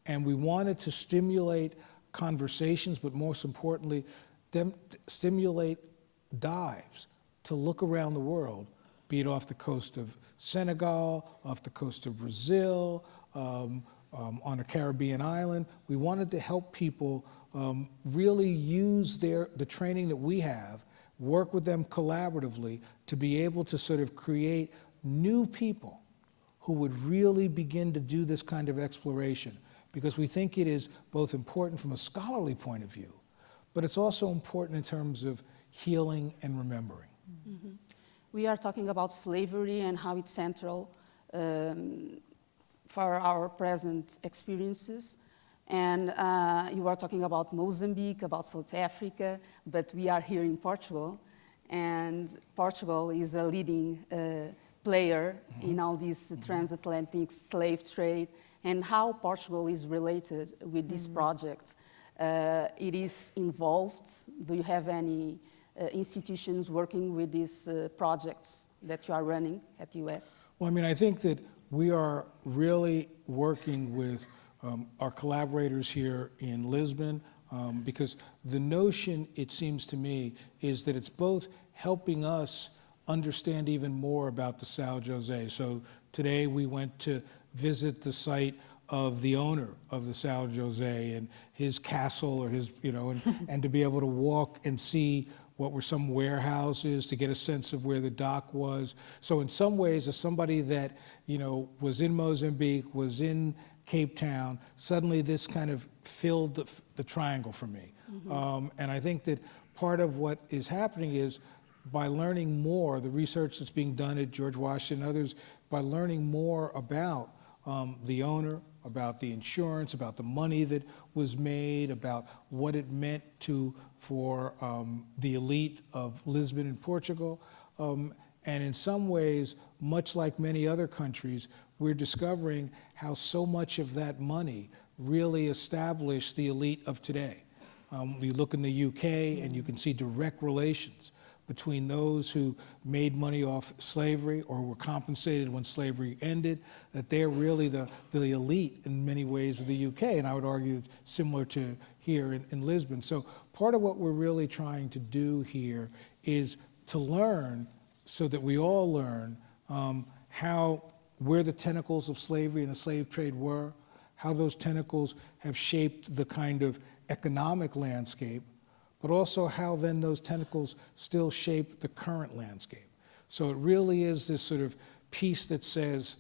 And we wanted to stimulate conversations, but most importantly, stimulate dives to look around the world, be it off the coast of Senegal, off the coast of Brazil, on a Caribbean island. We wanted to help people really use the training that we have, work with them collaboratively to be able to sort of create new people who would really begin to do this kind of exploration, because we think it is both important from a scholarly point of view, but it's also important in terms of healing and remembering. Mm-hmm. We are talking about slavery and how it's central for our present experiences. And you are talking about Mozambique, about South Africa, but we are here in Portugal, and Portugal is a leading player in all this transatlantic slave trade, and how Portugal is related with this project. It is involved. Do you have any institutions working with these projects that you are running at US? Well, I mean, I think that we are really working with our collaborators here in Lisbon, because the notion, it seems to me, is that it's both helping us understand even more about the São José. So today we went to visit the site of the owner of the São José and his castle, or his, and to be able to walk and see what were some warehouses, to get a sense of where the dock was. So in some ways, as somebody that, was in Mozambique, was in Cape Town, suddenly this kind of filled the triangle for me. And I think that part of what is happening is, by learning more, the research that's being done at George Washington and others, by learning more about the owner, about the insurance, about the money that was made, about what it meant for the elite of Lisbon and Portugal. And in some ways, much like many other countries, we're discovering how so much of that money really established the elite of today. We look in the UK and you can see direct relations between those who made money off slavery or were compensated when slavery ended, that they're really the elite in many ways of the UK, and I would argue it's similar to here in Lisbon. So part of what we're really trying to do here is to learn, so that we all learn where the tentacles of slavery and the slave trade were, how those tentacles have shaped the kind of economic landscape, but also how then those tentacles still shape the current landscape. So it really is this sort of piece that says,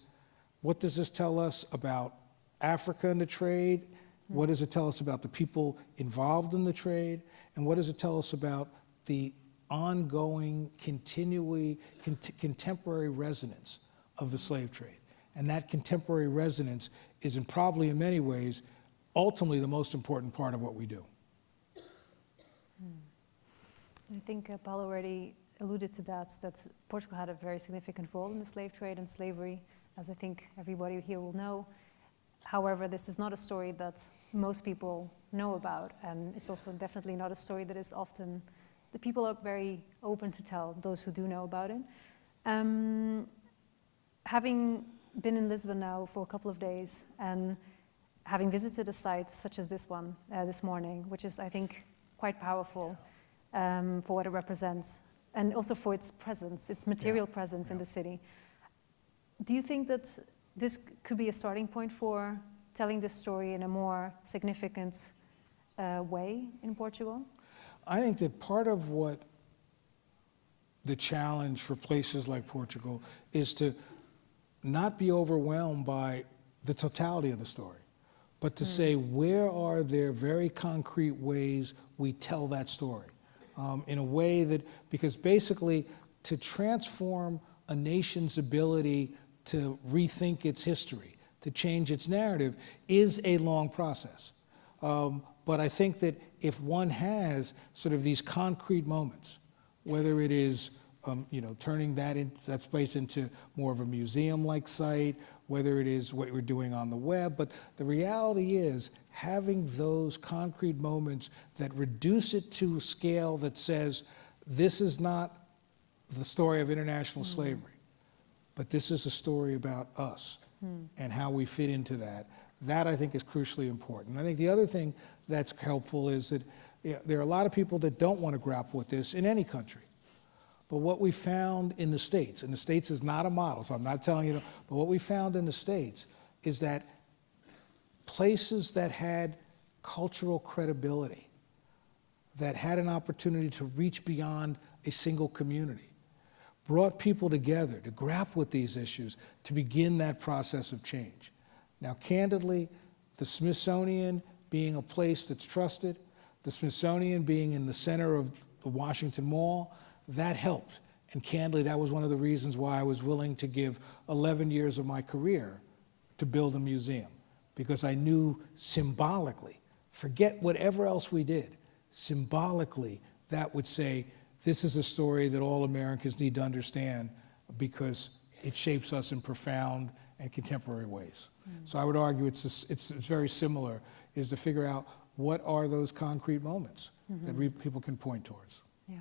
what does this tell us about Africa and the trade? What does it tell us about the people involved in the trade? And what does it tell us about the ongoing, contemporary resonance of the slave trade? And that contemporary resonance is probably in many ways, ultimately the most important part of what we do. I think Paula already alluded to that Portugal had a very significant role in the slave trade and slavery, as I think everybody here will know. However, this is not a story that most people know about, and it's also definitely not a story that is often, the people are very open to tell those who do know about it. Having been in Lisbon now for a couple of days, and having visited a site such as this one this morning, which is, I think, quite powerful, for what it represents, and also for its presence, its material presence in the city. Do you think that this could be a starting point for telling this story in a more significant way in Portugal? I think that part of what the challenge for places like Portugal is to not be overwhelmed by the totality of the story, but to say, where are there very concrete ways we tell that story? In a way that, because basically to transform a nation's ability to rethink its history, to change its narrative, is a long process. But I think that if one has sort of these concrete moments, whether it is turning that space into more of a museum-like site, whether it is what we're doing on the web, but the reality is having those concrete moments that reduce it to a scale that says, this is not the story of international slavery, but this is a story about us and how we fit into that. That, I think, is crucially important. I think the other thing that's helpful is that there are a lot of people that don't want to grapple with this in any country. But what we found in the States, and the States is not a model, so I'm not telling you, but what we found in the States is that places that had cultural credibility, that had an opportunity to reach beyond a single community, brought people together to grapple with these issues, to begin that process of change. Now, candidly, the Smithsonian being a place that's trusted, the Smithsonian being in the center of the Washington Mall, that helped. And candidly, that was one of the reasons why I was willing to give 11 years of my career to build a museum, because I knew symbolically, forget whatever else we did, symbolically that would say, this is a story that all Americans need to understand because it shapes us in profound and contemporary ways. So I would argue it's very similar, is to figure out what are those concrete moments that people can point towards. Yeah.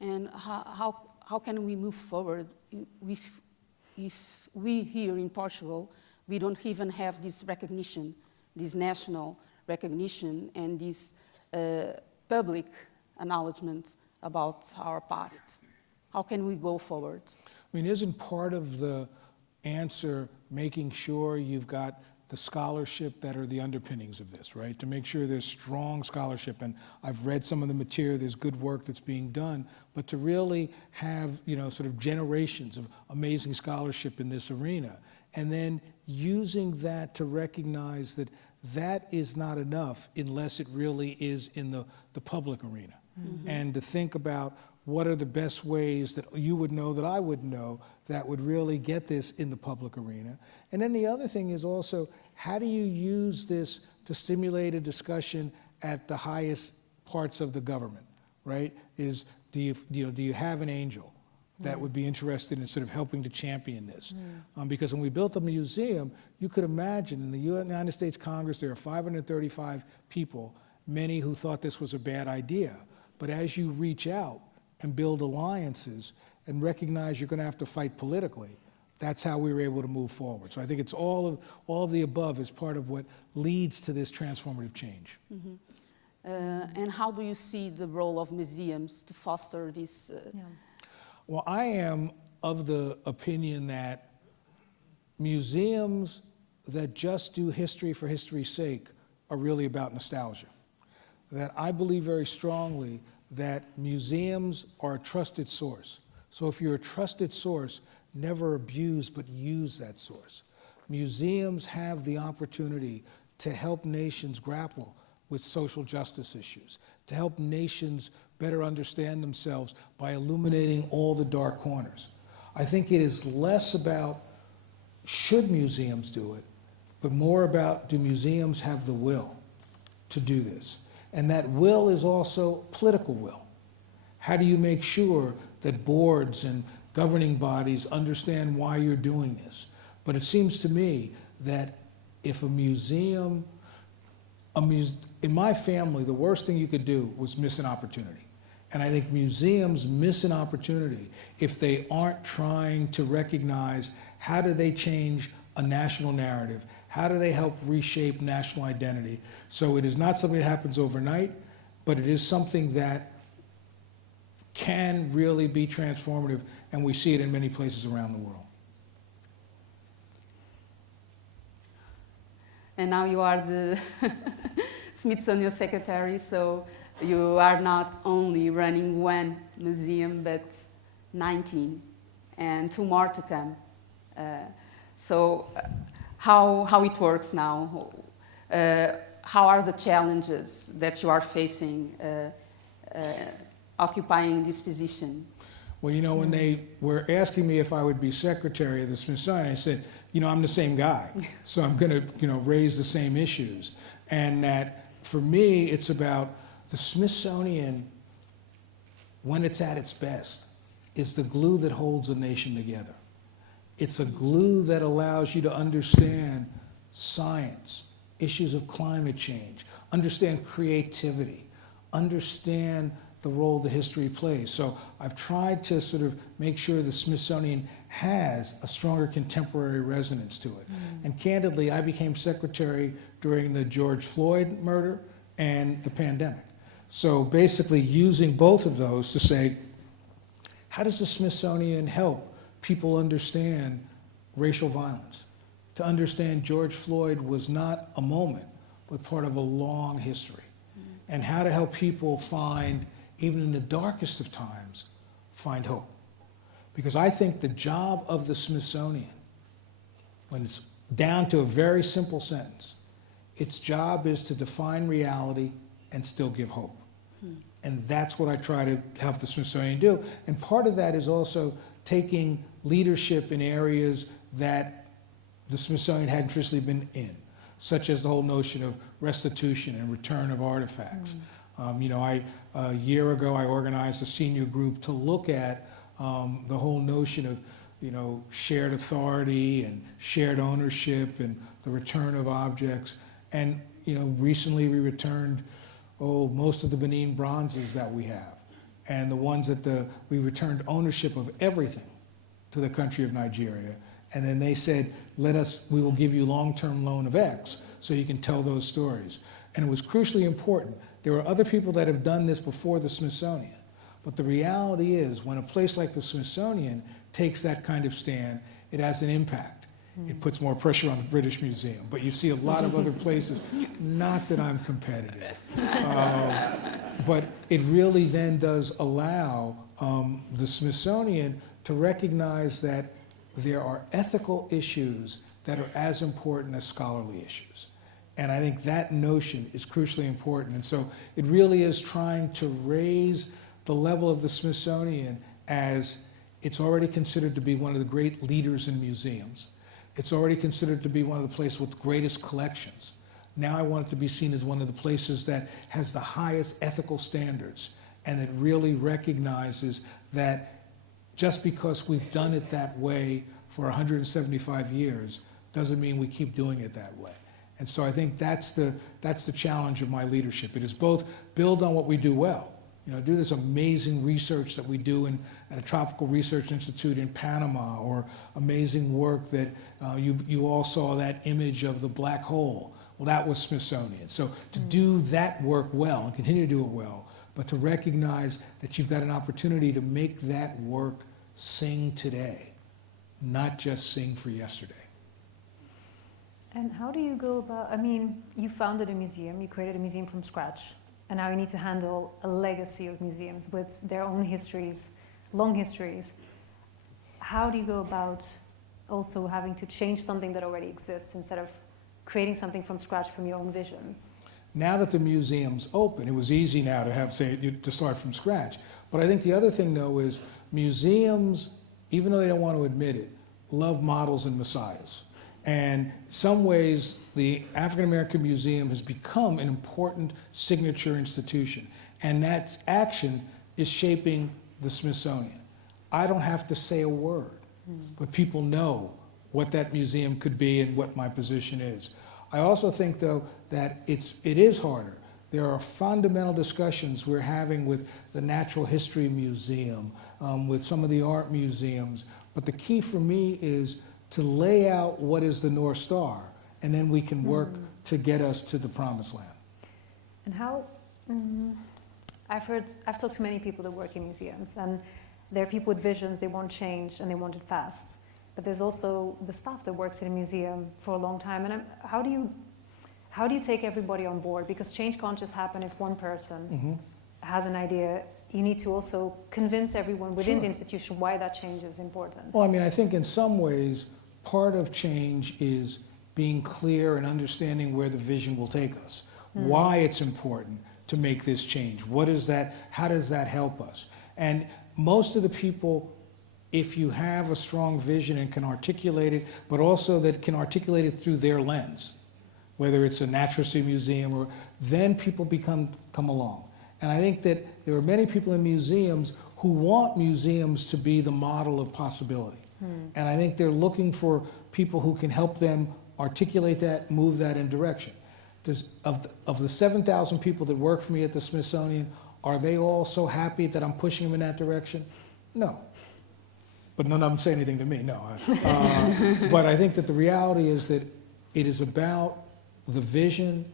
And how can we move forward if we here in Portugal, we don't even have this recognition this national recognition and this public acknowledgement about our past? How can we go forward? I mean, isn't part of the answer making sure you've got the scholarship that are the underpinnings of this, right? To make sure there's strong scholarship, and I've read some of the material, there's good work that's being done, but to really have, you know, sort of generations of amazing scholarship in this arena, and then using that to recognize that that is not enough unless it really is in the public arena. Mm-hmm. And to think about what are the best ways that you would know, that I would know, that would really get this in the public arena. And then the other thing is also, how do you use this to stimulate a discussion at the highest parts of the government, right? Is, do you have an angel that would be interested in sort of helping to champion this? Because when we built the museum, you could imagine in the United States Congress, there are 535 people, many who thought this was a bad idea. But as you reach out and build alliances and recognize you're going to have to fight politically, that's how we were able to move forward. So I think it's all of the above is part of what leads to this transformative change. Mm-hmm. And how do you see the role of museums to foster this? Well, I am of the opinion that museums that just do history for history's sake are really about nostalgia. That I believe very strongly that museums are a trusted source. So if you're a trusted source, never abuse, but use that source. Museums have the opportunity to help nations grapple with social justice issues, to help nations better understand themselves by illuminating all the dark corners. I think it is less about should museums do it, but more about do museums have the will to do this? And that will is also political will. How do you make sure that boards and governing bodies understand why you're doing this? But it seems to me that if a museum, in my family, the worst thing you could do was miss an opportunity. And I think museums miss an opportunity if they aren't trying to recognize how do they change a national narrative, how do they help reshape national identity. So it is not something that happens overnight, but it is something that can really be transformative, and we see it in many places around the world. And now you are the Smithsonian Secretary, so you are not only running one museum, but 19, and 2 more to come. How it works now? How are the challenges that you are facing occupying this position? Well, you know, when they were asking me if I would be secretary of the Smithsonian, I said, you know, I'm the same guy, so I'm going to, you know, raise the same issues. And that, for me, it's about the Smithsonian, when it's at its best, is the glue that holds a nation together. It's a glue that allows you to understand science, issues of climate change, understand creativity, understand the role that history plays. So I've tried to sort of make sure the Smithsonian has a stronger contemporary resonance to it. And candidly, I became secretary during the George Floyd murder and the pandemic. So basically using both of those to say, how does the Smithsonian help people understand racial violence? To understand George Floyd was not a moment, but part of a long history. And how to help people find, even in the darkest of times, find hope. Because I think the job of the Smithsonian, when it's down to a very simple sentence, its job is to define reality and still give hope. And that's what I try to help the Smithsonian do. And part of that is also taking leadership in areas that the Smithsonian hadn't traditionally been in, such as the whole notion of restitution and return of artifacts. You know, a year ago, I organized a senior group to look at the whole notion of, you know, shared authority and shared ownership and the return of objects. And, you know, recently we returned, most of the Benin bronzes that we have. And the ones that we returned ownership of everything to the country of Nigeria. And then they said, we will give you long-term loan of X so you can tell those stories. And it was crucially important. There are other people that have done this before the Smithsonian. But the reality is, when a place like the Smithsonian takes that kind of stand, it has an impact. It puts more pressure on the British Museum. But you see a lot of other places, not that I'm competitive, but it really then does allow the Smithsonian to recognize that there are ethical issues that are as important as scholarly issues. And I think that notion is crucially important. And so it really is trying to raise the level of the Smithsonian as it's already considered to be one of the great leaders in museums. It's already considered to be one of the places with the greatest collections. Now I want it to be seen as one of the places that has the highest ethical standards and that really recognizes that just because we've done it that way for 175 years doesn't mean we keep doing it that way. And so I think that's the challenge of my leadership. It is both build on what we do well, do this amazing research that we do at a tropical research institute in Panama, or amazing work that you all saw that image of the black hole. Well, that was Smithsonian. So to do that work well and continue to do it well, but to recognize that you've got an opportunity to make that work sing today, not just sing for yesterday. And how do you go about, you founded a museum, you created a museum from scratch, and now you need to handle a legacy of museums with their own histories, long histories. How do you go about also having to change something that already exists instead of creating something from scratch from your own visions? Now that the museum's open, it was easy now to start from scratch. But I think the other thing, though, is museums, even though they don't want to admit it, love models and messiahs. And in some ways, the African American Museum has become an important signature institution. And that action is shaping the Smithsonian. I don't have to say a word, but people know what that museum could be and what my position is. I also think, though, that it is harder. There are fundamental discussions we're having with the Natural History Museum, with some of the art museums. But the key for me is to lay out what is the North Star, and then we can work to get us to the promised land. And how, I've talked to many people that work in museums, and there are people with visions, they want change and they want it fast. But there's also the staff that works in a museum for a long time. And how do you take everybody on board? Because change can't just happen if one person has an idea. You need to also convince everyone within the institution why that change is important. Well, I think in some ways, part of change is being clear and understanding where the vision will take us, why it's important to make this change. What is that? How does that help us? And most of the people, if you have a strong vision and can articulate it, but also that can articulate it through their lens, whether it's a natural history museum, then people come along. And I think that there are many people in museums who want museums to be the model of possibility. And I think they're looking for people who can help them articulate that, move that in direction. Of the 7,000 people that work for me at the Smithsonian, are they all so happy that I'm pushing them in that direction? No. But none of them say anything to me, no. But I think that the reality is that it is about the vision,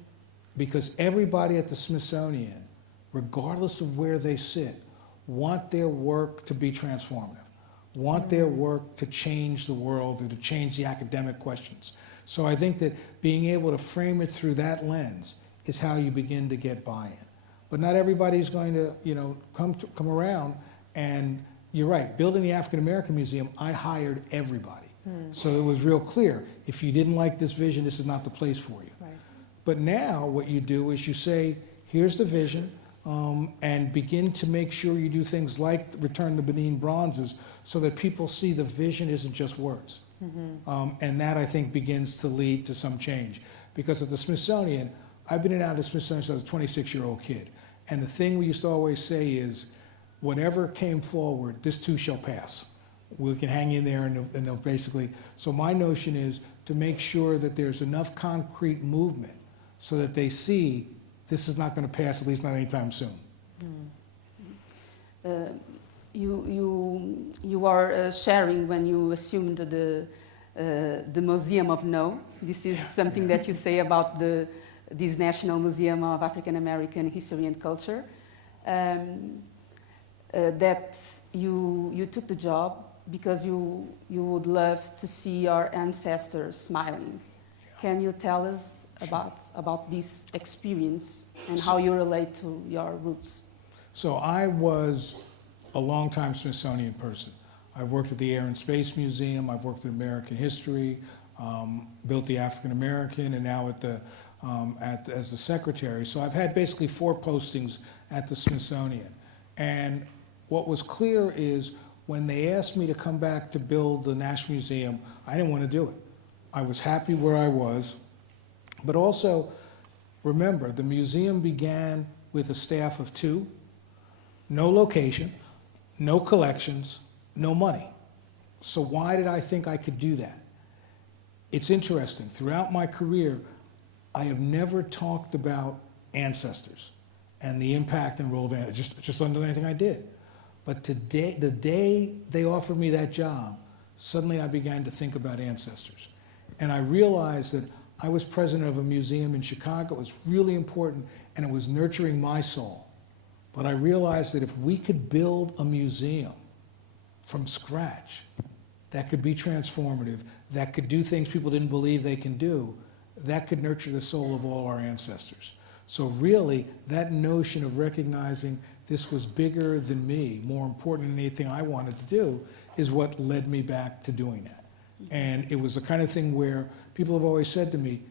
because everybody at the Smithsonian, regardless of where they sit, want their work to be transformative, want their work to change the world and to change the academic questions. So I think that being able to frame it through that lens is how you begin to get buy-in. But not everybody's going to, come around. And you're right, building the African American Museum, I hired everybody. So it was real clear, if you didn't like this vision, this is not the place for you. Right. But now what you do is you say, here's the vision, and begin to make sure you do things like return the Benin bronzes so that people see the vision isn't just words. And that, I think, begins to lead to some change. Because at the Smithsonian, I've been in and out of the Smithsonian since I was a 26-year-old kid. And the thing we used to always say is, whatever came forward, this too shall pass. We can hang in there and they'll basically, so my notion is to make sure that there's enough concrete movement so that they see this is not going to pass, at least not anytime soon. You are sharing when you assumed the the Museum of No. This is something that you say about this National Museum of African American History and Culture. That you took the job because you would love to see your ancestors smiling. Can you tell us about this experience and how you relate to your roots? So I was a longtime Smithsonian person. I've worked at the Air and Space Museum, I've worked at American History, built the African American, and now as the secretary. So I've had basically 4 postings at the Smithsonian. And what was clear is when they asked me to come back to build the National Museum, I didn't want to do it. I was happy where I was, but also remember, the museum began with a staff of 2, no location, no collections, no money. So why did I think I could do that? It's interesting, throughout my career, I have never talked about ancestors and the impact and role of ancestors, just under anything I did. But today, the day they offered me that job, suddenly I began to think about ancestors. And I realized that I was president of a museum in Chicago. It was really important, and it was nurturing my soul. But I realized that if we could build a museum from scratch that could be transformative, that could do things people didn't believe they can do, that could nurture the soul of all our ancestors. So really, that notion of recognizing this was bigger than me, more important than anything I wanted to do, is what led me back to doing that. And it was the kind of thing where people have always said to me,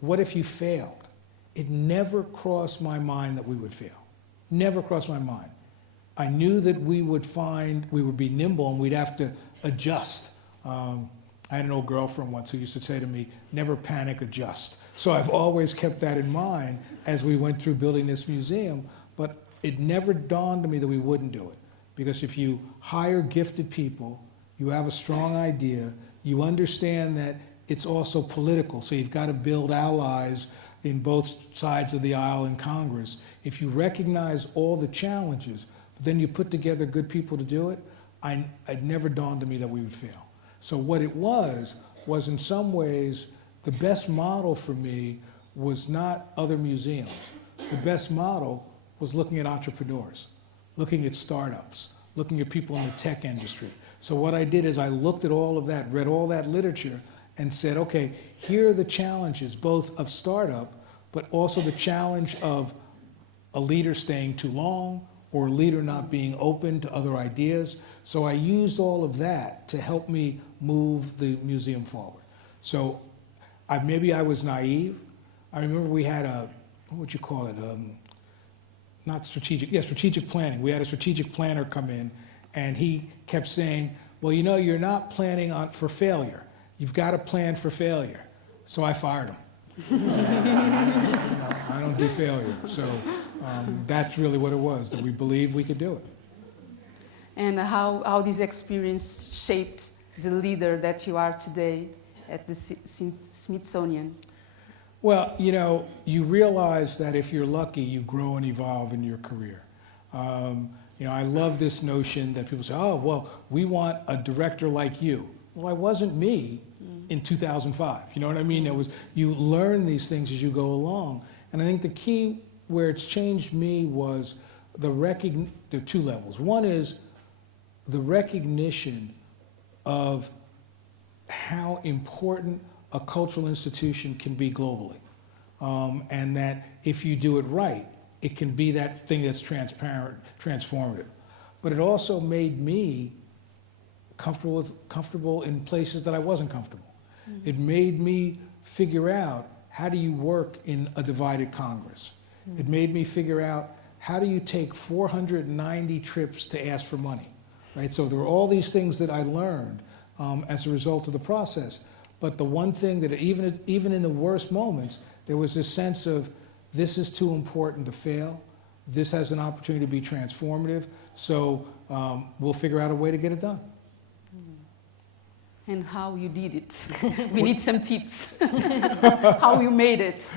what if you failed? It never crossed my mind that we would fail. Never crossed my mind. I knew that we would be nimble and we'd have to adjust. I had an old girlfriend once who used to say to me, never panic, adjust. So I've always kept that in mind as we went through building this museum, but it never dawned on me that we wouldn't do it. Because if you hire gifted people, you have a strong idea, you understand that it's also political, so you've got to build allies in both sides of the aisle in Congress. If you recognize all the challenges, but then you put together good people to do it, it never dawned on me that we would fail. So what it was in some ways, the best model for me was not other museums. The best model was looking at entrepreneurs, looking at startups, looking at people in the tech industry. So what I did is I looked at all of that, read all that literature, and said, okay, here are the challenges, both of startup, but also the challenge of a leader staying too long, or a leader not being open to other ideas. So I used all of that to help me move the museum forward. So maybe I was naive. I remember we had what would you call it? Not strategic, yeah, strategic planning. We had a strategic planner come in, and he kept saying, well, you know, you're not planning for failure. You've got to plan for failure. So I fired him. I don't do failure. So that's really what it was, that we believed we could do it. And how this experience shaped the leader that you are today at the Smithsonian? Well, you know, you realize that if you're lucky, you grow and evolve in your career. You know, I love this notion that people say, oh, well, we want a director like you. Well, I wasn't me in 2005. You know what I mean? You learn these things as you go along. And I think the key where it's changed me was there are 2 levels. One is the recognition of how important a cultural institution can be globally. And that if you do it right, it can be that thing that's transparent, transformative. But it also made me comfortable in places that I wasn't comfortable. Mm-hmm. It made me figure out, how do you work in a divided Congress? Mm-hmm. It made me figure out, how do you take 490 trips to ask for money, right? So there were all these things that I learned as a result of the process. But the one thing that even in the worst moments, there was this sense of, this is too important to fail. This has an opportunity to be transformative. So we'll figure out a way to get it done. And how you did it. We need some tips. How you made it.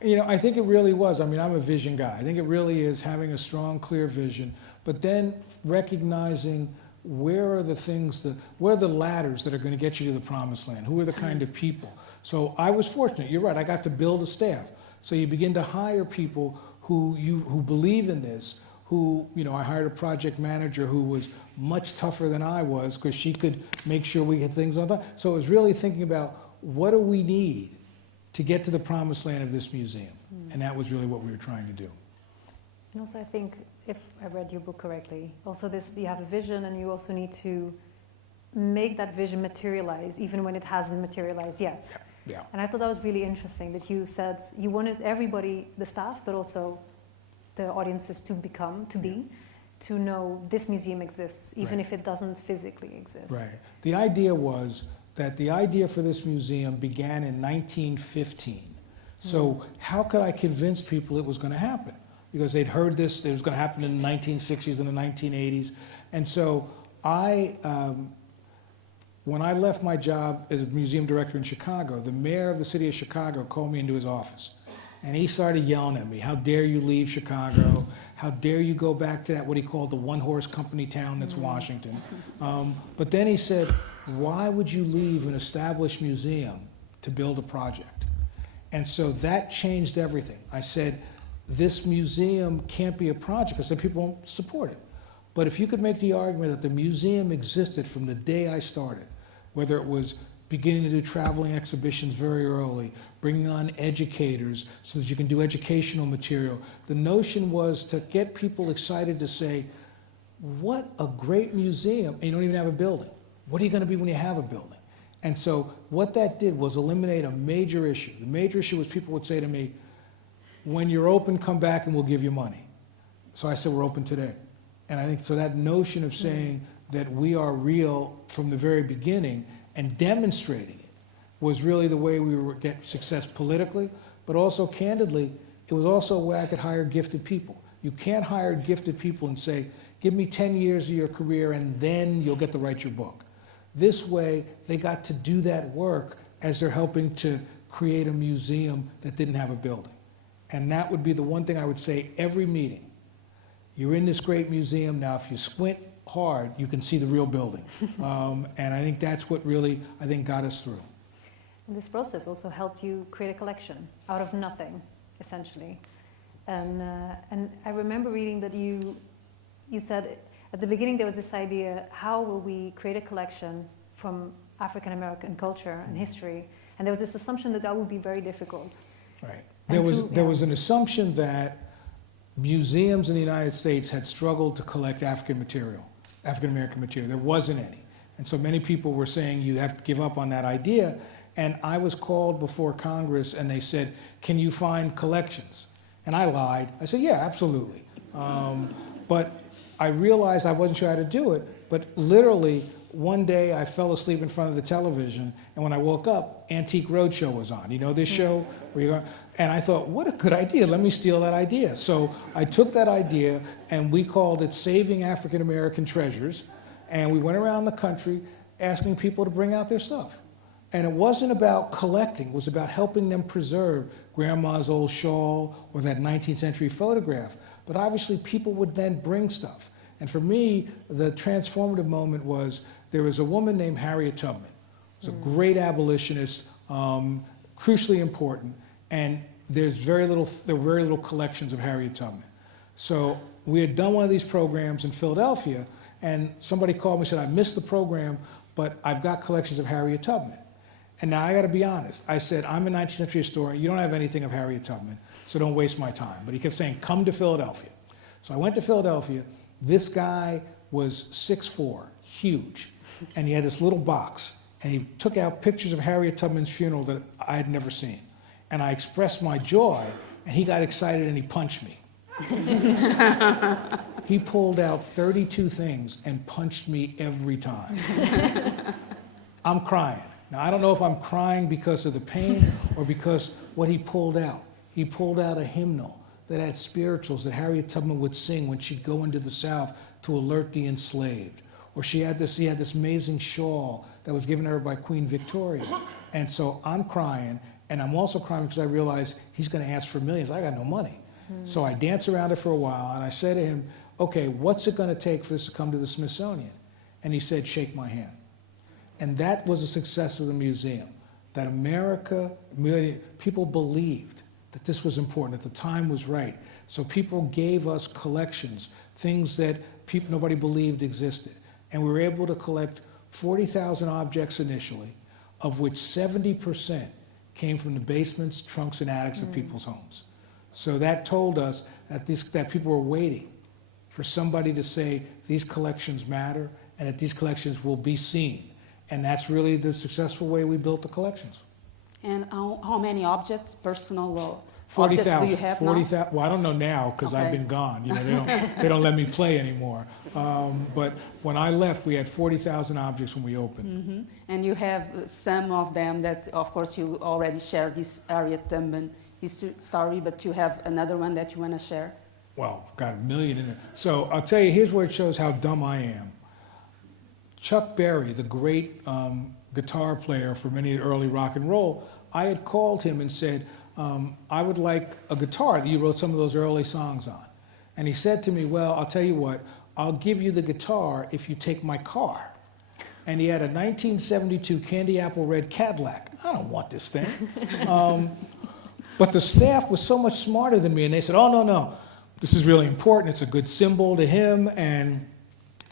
You know, I think it really was. I mean, I'm a vision guy. I think it really is having a strong, clear vision, but then recognizing where are the things, where are the ladders that are going to get you to the promised land? Who are the kind of people? So I was fortunate, you're right, I got to build a staff. So you begin to hire people who believe in this, who, I hired a project manager who was much tougher than I was because she could make sure we had things on time. So it was really thinking about what do we need to get to the promised land of this museum? And that was really what we were trying to do. And also I think, if I read your book correctly, also you have a vision and you also need to make that vision materialize even when it hasn't materialized yet. Yeah. And I thought that was really interesting that you said you wanted everybody, the staff, but also the audiences to know this museum exists, even if it doesn't physically exist. Right. The idea was that the idea for this museum began in 1915. So how could I convince people it was going to happen? Because they'd heard this, it was going to happen in the 1960s and the 1980s. And so when I left my job as a museum director in Chicago, the mayor of the city of Chicago called me into his office. And he started yelling at me, how dare you leave Chicago? How dare you go back to that, what he called the one-horse company town that's Washington? But then he said, why would you leave an established museum to build a project? And so that changed everything. I said, this museum can't be a project because then people won't support it. But if you could make the argument that the museum existed from the day I started, whether it was beginning to do traveling exhibitions very early, bringing on educators so that you can do educational material. The notion was to get people excited to say, what a great museum, and you don't even have a building. What are you going to be when you have a building? And so what that did was eliminate a major issue. The major issue was people would say to me, when you're open, come back and we'll give you money. So I said, we're open today. And I think so that notion of saying that we are real from the very beginning and demonstrating it was really the way we were get success politically, but also candidly, it was also a way I could hire gifted people. You can't hire gifted people and say, give me 10 years of your career and then you'll get to write your book. This way, they got to do that work as they're helping to create a museum that didn't have a building. And that would be the one thing I would say every meeting. You're in this great museum, now if you squint hard, you can see the real building. And I think that's what really, I think, got us through. And this process also helped you create a collection out of nothing, essentially. And I remember reading that you said at the beginning there was this idea, how will we create a collection from African American culture and history? And there was this assumption that that would be very difficult. Right. There was an assumption that museums in the United States had struggled to collect African American material. There wasn't any. And so many people were saying you have to give up on that idea. And I was called before Congress and they said, can you find collections? And I lied. I said, yeah, absolutely. But I realized I wasn't sure how to do it. But literally, one day I fell asleep in front of the television, and when I woke up, Antique Roadshow was on. You know this show? And I thought, what a good idea. Let me steal that idea. So I took that idea, and we called it Saving African American Treasures. And we went around the country asking people to bring out their stuff. And it wasn't about collecting. It was about helping them preserve grandma's old shawl or that 19th century photograph. But obviously, people would then bring stuff. And for me, the transformative moment was there was a woman named Harriet Tubman. She was a great abolitionist, crucially important, and there were very little collections of Harriet Tubman. So we had done one of these programs in Philadelphia, and somebody called me and said, I missed the program, but I've got collections of Harriet Tubman. And now I got to be honest. I said, I'm a 19th century historian. You don't have anything of Harriet Tubman, so don't waste my time. But he kept saying, come to Philadelphia. So I went to Philadelphia. This guy was 6'4", huge, and he had this little box, and he took out pictures of Harriet Tubman's funeral that I had never seen. And I expressed my joy, and he got excited and he punched me. He pulled out 32 things and punched me every time. I'm crying. Now, I don't know if I'm crying because of the pain or because what he pulled out. He pulled out a hymnal that had spirituals that Harriet Tubman would sing when she'd go into the South to alert the enslaved. Or he had this amazing shawl that was given to her by Queen Victoria. And so I'm crying, and I'm also crying because I realize he's going to ask for millions. I got no money. So I danced around it for a while, and I said to him, okay, what's it going to take for this to come to the Smithsonian? and he said, shake my hand. And that was a success of the museum, that America, people believed that this was important, that the time was right. So people gave us collections, things that nobody believed existed. And we were able to collect 40,000 objects initially, of which 70% came from the basements, trunks, and attics of people's homes. So that told us that people were waiting for somebody to say, these collections matter, and that these collections will be seen. And that's really the successful way we built the collections. And how many objects, personal objects, do 40,000. you have now? 40,000. Well, I don't know now because I've Okay. been gone. You know, they don't let me play anymore. But when I left, we had 40,000 objects when we opened. And you have some of them that, of course, you already shared this Harriet Tubman history story, but you have another one that you want to share? Well, I've got a million in it. So I'll tell you, here's where it shows how dumb I am. Chuck Berry, the great guitar player for many early rock and roll, I had called him and said, I would like a guitar that you wrote some of those early songs on. And he said to me, well, I'll tell you what, I'll give you the guitar if you take my car. And he had a 1972 candy apple red Cadillac. I don't want this thing. But the staff was so much smarter than me, and they said, oh, no, no, this is really important. It's a good symbol to him, and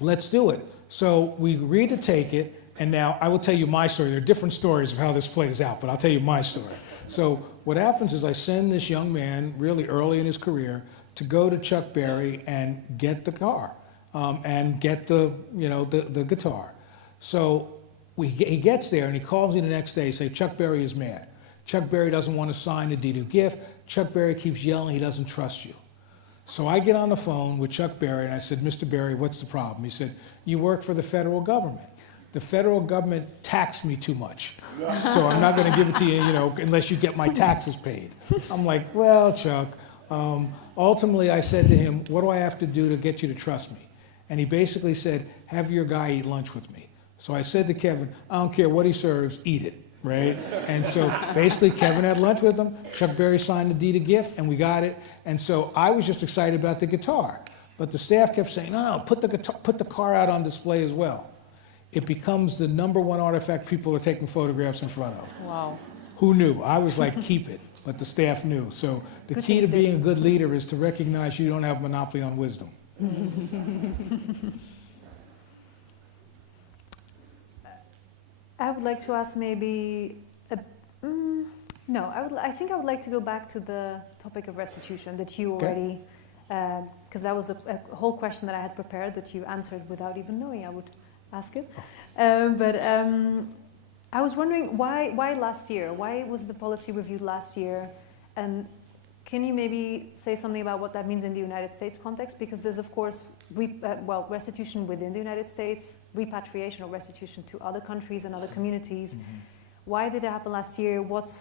let's do it. So we agreed to take it, and now I will tell you my story. There are different stories of how this plays out, but I'll tell you my story. So what happens is I send this young man, really early in his career, to go to Chuck Berry and get the car, and get the guitar. So he gets there, and he calls me the next day, say, Chuck Berry is mad. Chuck Berry doesn't want to sign the deed of gift. Chuck Berry keeps yelling he doesn't trust you. So I get on the phone with Chuck Berry, and I said, Mr. Berry, what's the problem? He said, you work for the federal government. The federal government taxed me too much, so I'm not going to give it to you, unless you get my taxes paid. I'm like, well, Chuck. Ultimately, I said to him, what do I have to do to get you to trust me? And he basically said, have your guy eat lunch with me. So I said to Kevin, I don't care what he serves, eat it, right? And so basically, Kevin had lunch with him. Chuck Berry signed the deed of gift, and we got it. And so I was just excited about the guitar. But the staff kept saying, no, put the car out on display as well. It becomes the #1 artifact people are taking photographs in front of. Wow. Who knew? I was like, keep it, but the staff knew. So the key to being a good leader is to recognize you don't have a monopoly on wisdom. I would like to ask maybe, I think I would like to go back to the topic of restitution that you already, because that was a whole question that I had prepared that you answered without even knowing I would ask it. I was wondering why last year? Why was the policy reviewed last year? And can you maybe say something about what that means in the United States context? Because there's, of course, restitution within the United States, repatriation or restitution to other countries and other communities. Mm-hmm. Why did it happen last year? What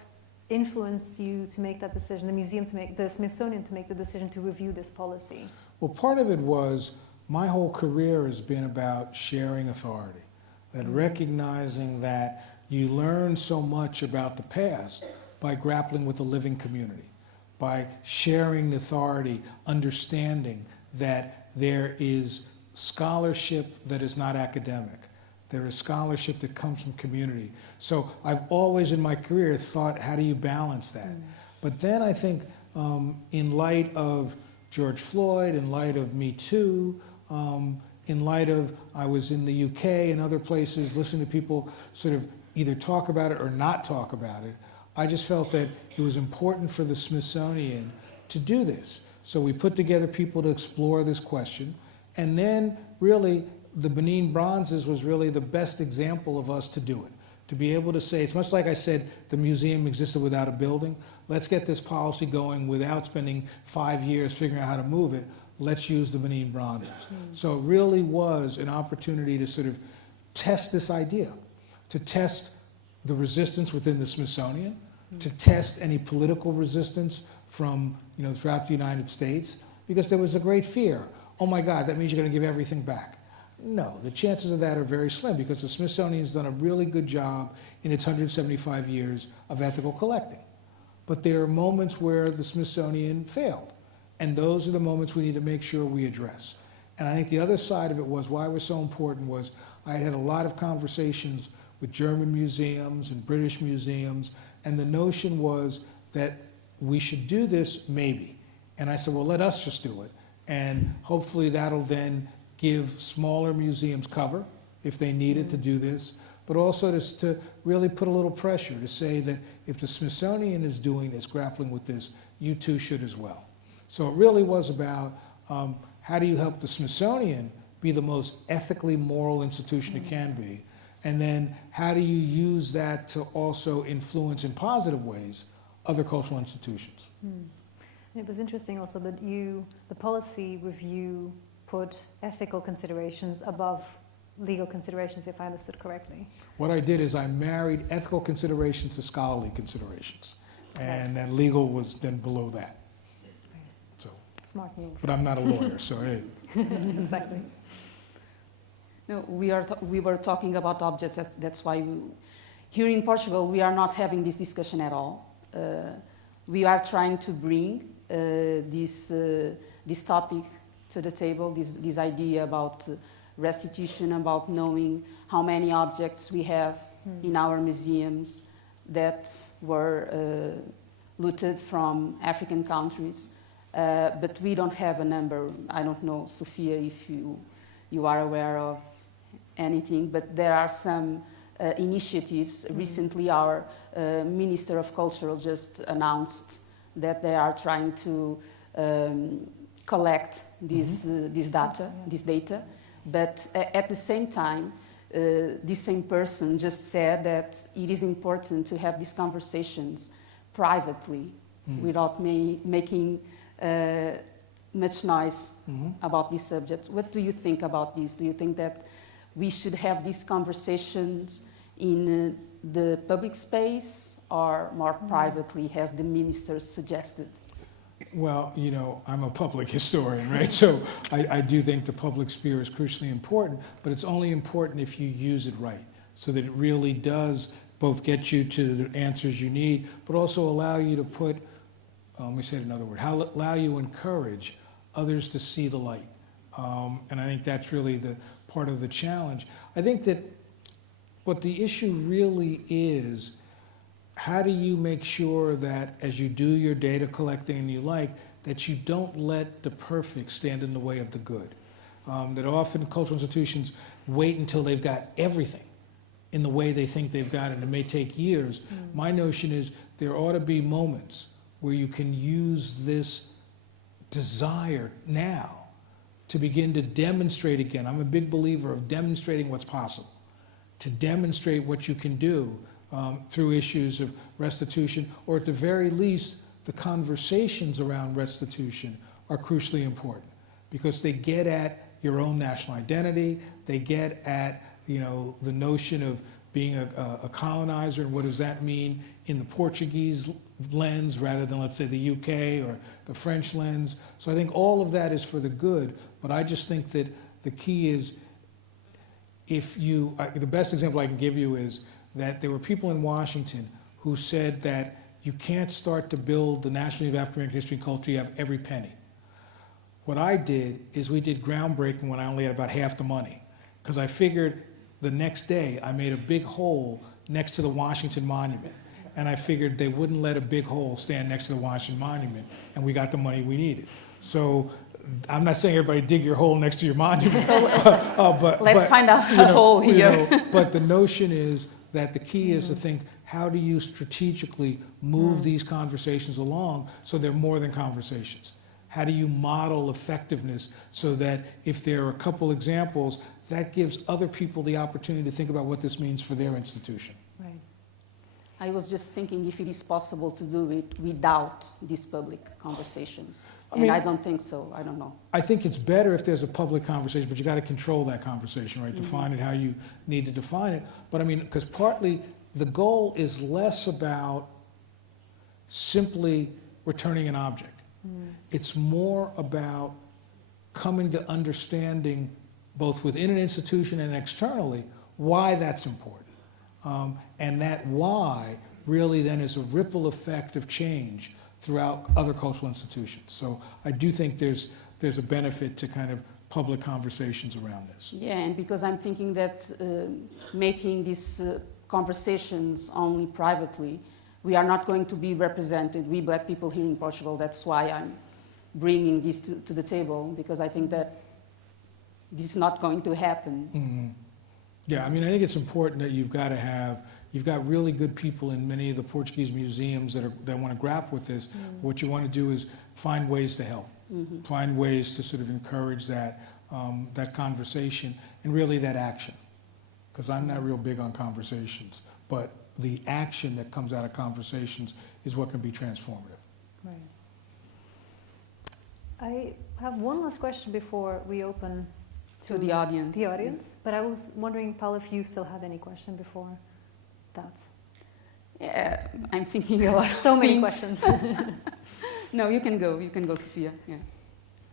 influenced you to make that decision, the Smithsonian to make the decision to review this policy? Well, part of it was my whole career has been about sharing authority, that recognizing that you learn so much about the past by grappling with the living community, by sharing authority, understanding that there is scholarship that is not academic. There is scholarship that comes from community. So I've always in my career thought, how do you balance that? But then I think in light of George Floyd, in light of Me Too, in light of, I was in the UK and other places listening to people sort of either talk about it or not talk about it, I just felt that it was important for the Smithsonian to do this. So we put together people to explore this question, and then really the Benin Bronzes was really the best example of us to do it. To be able to say, it's much like I said, the museum existed without a building. Let's get this policy going without spending 5 years figuring out how to move it. Let's use the Benin Bronzes. So it really was an opportunity to sort of test this idea, to test the resistance within the Smithsonian, to test any political resistance from, throughout the United States, because there was a great fear. Oh my God, that means you're going to give everything back. No, the chances of that are very slim because the Smithsonian's done a really good job in its 175 years of ethical collecting. But there are moments where the Smithsonian failed, and those are the moments we need to make sure we address. And I think the other side of it was why it was so important was I had had a lot of conversations with German museums and British museums, and the notion was that we should do this, maybe. And I said, well, let us just do it. And hopefully that'll then give smaller museums cover if they needed to do this, but also to really put a little pressure to say that if the Smithsonian is doing this, grappling with this, you too should as well. So it really was about how do you help the Smithsonian be the most ethically moral institution it can be, and then how do you use that to also influence in positive ways other cultural institutions. And it was interesting also that the policy review put ethical considerations above legal considerations, if I understood correctly. What I did is I married ethical considerations to scholarly considerations, and then legal was then below that. So, smart move. but I'm not a lawyer, so hey. Exactly. No, we were talking about objects. That's why here in Portugal we are not having this discussion at all. We are trying to bring this topic to the table. This idea about restitution, about knowing how many objects we have in our museums that were looted from African countries, but we don't have a number. I don't know, Sofia, if you are aware of anything, but there are some initiatives. Recently, our Minister of Culture just announced that they are trying to collect this data. But at the same time, this same person just said that it is important to have these conversations privately without making much noise about this subject. What do you think about this? Do you think that we should have these conversations in the public space or more privately, as the minister suggested? Well, you know, I'm a public historian, right? So I do think the public sphere is crucially important, but it's only important if you use it right, so that it really does both get you to the answers you need, but also allow you to put, let me say it another word, allow you to encourage others to see the light. And I think that's really the part of the challenge. I think that what the issue really is, how do you make sure that as you do your data collecting and you that you don't let the perfect stand in the way of the good? That often cultural institutions wait until they've got everything in the way they think they've got it, and it may take years. My notion is there ought to be moments where you can use this desire now to begin to demonstrate again. I'm a big believer of demonstrating what's possible, to demonstrate what you can do through issues of restitution, or at the very least, the conversations around restitution are crucially important because they get at your own national identity, they get at, you know, the notion of being a colonizer, and what does that mean in the Portuguese lens rather than, let's say, the UK or the French lens. So I think all of that is for the good, but I just think that the key is the best example I can give you is that there were people in Washington who said that you can't start to build the National Museum of African American History and Culture, you have every penny. What I did is we did groundbreaking when I only had about half the money, because I figured the next day I made a big hole next to the Washington Monument, and I figured they wouldn't let a big hole stand next to the Washington Monument, and we got the money we needed. So I'm not saying everybody dig your hole next to your monument. So let's find a hole here. But the notion is that the key is to think, how do you strategically move these conversations along so they're more than conversations? How do you model effectiveness so that if there are a couple examples, that gives other people the opportunity to think about what this means for their institution? Right. I was just thinking if it is possible to do it without these public conversations. I don't think so. I don't know. I think it's better if there's a public conversation, but you got to control that conversation, right? Define it how you need to define it. But I mean, because partly the goal is less about simply returning an object. It's more about coming to understanding, both within an institution and externally, why that's important. And that why really then is a ripple effect of change throughout other cultural institutions. So I do think there's a benefit to kind of public conversations around this. Yeah, and because I'm thinking that making these conversations only privately, we are not going to be represented, we black people here in Portugal. That's why I'm bringing this to the table, because I think that this is not going to happen. Mm-hmm. Yeah, I mean, I think it's important that you've got really good people in many of the Portuguese museums that want to grapple with this. Mm. What you want to do is find ways to help, Mm-hmm. find ways to sort of encourage that, that conversation and really that action. Because I'm not real big on conversations, but the action that comes out of conversations is what can be transformative. Right. I have one last question before we open To the audience. The audience. But I was wondering, Paula, if you still had any question before that. Yeah, I'm thinking a lot. So of many things. questions. No, you can go, Sofia. Yeah.